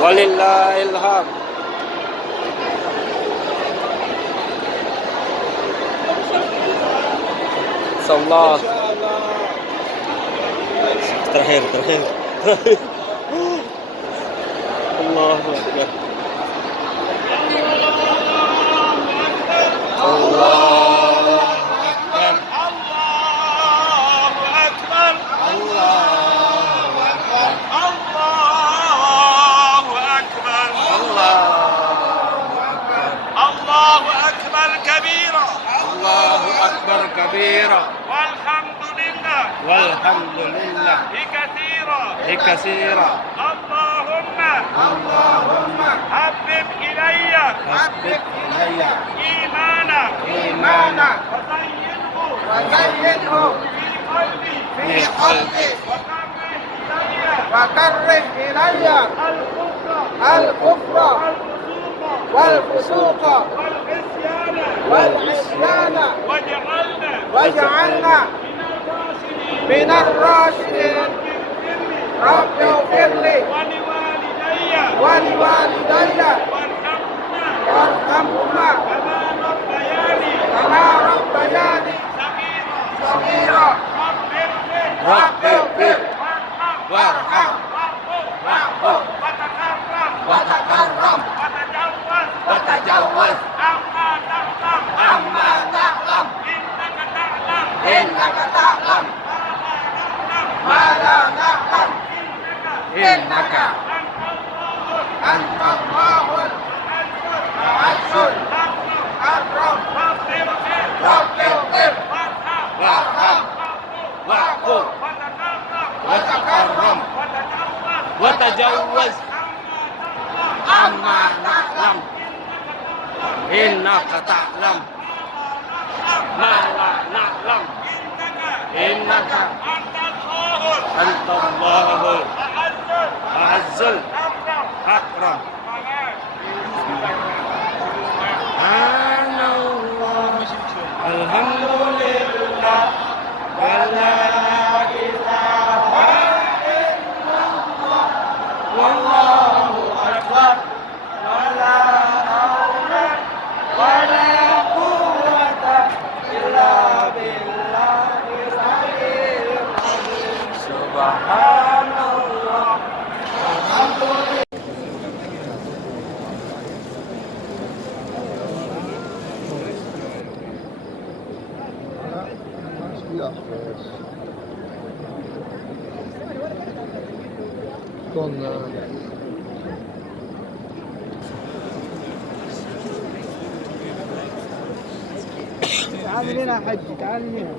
ولله الحمد Salat terakhir Allahu Akbar Allahu Akbar kabira والحمد لله كثيرا اللهم حبب إلي إيمانا وزينه في قلبي وكره إلي الكفر والفسوق والعصيان واجعلنا من الراشدين رب اغفر لي ولوالدي وارحمهما كما ربياني صغيرا رب اغفر وارحم وتكرم وتجوز عما تعلم إنك تعلم ما لا نعلم إنك أنت الله الأعز الأكرم رب اغفر وارحم واعفو وتكرم وتجوز عما نعلم إنك تعلم ما لا نعلم إنك أنت الله الأعز الأكرم تعالي هنا يا حاج، تعالي هنا.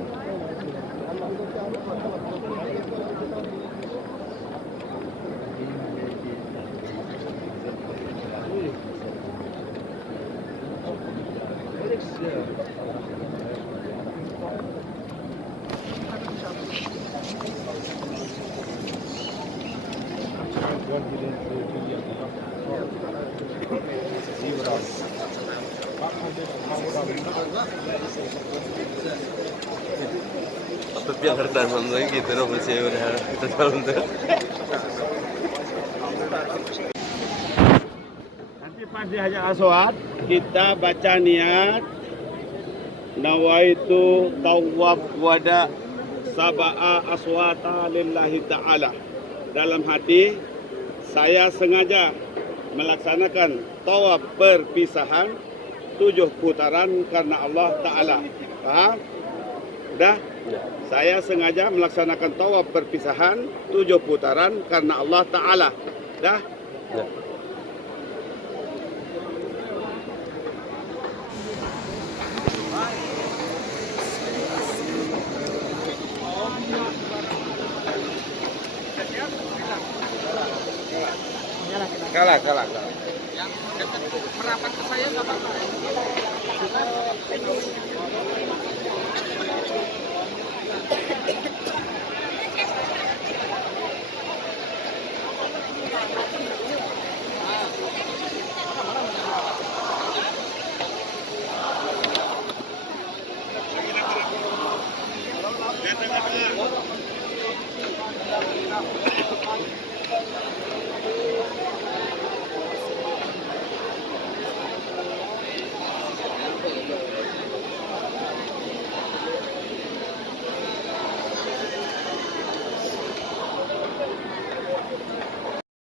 Biar harta sampai gitu loh masih udah kita tahu tuh. Nanti pas di Hajar Aswad kita baca niat nawaitu tawaf wada sab'a aswata lillahi ta'ala. Dalam hati saya sengaja melaksanakan tawaf perpisahan 7 putaran karena Allah Ta'ala. Paham? Udah? Saya sengaja melaksanakan tawaf perpisahan 7 putaran karena Allah Ta'ala. Dah? Ya. Kalah. Merapat ke saya nggak apa-apa.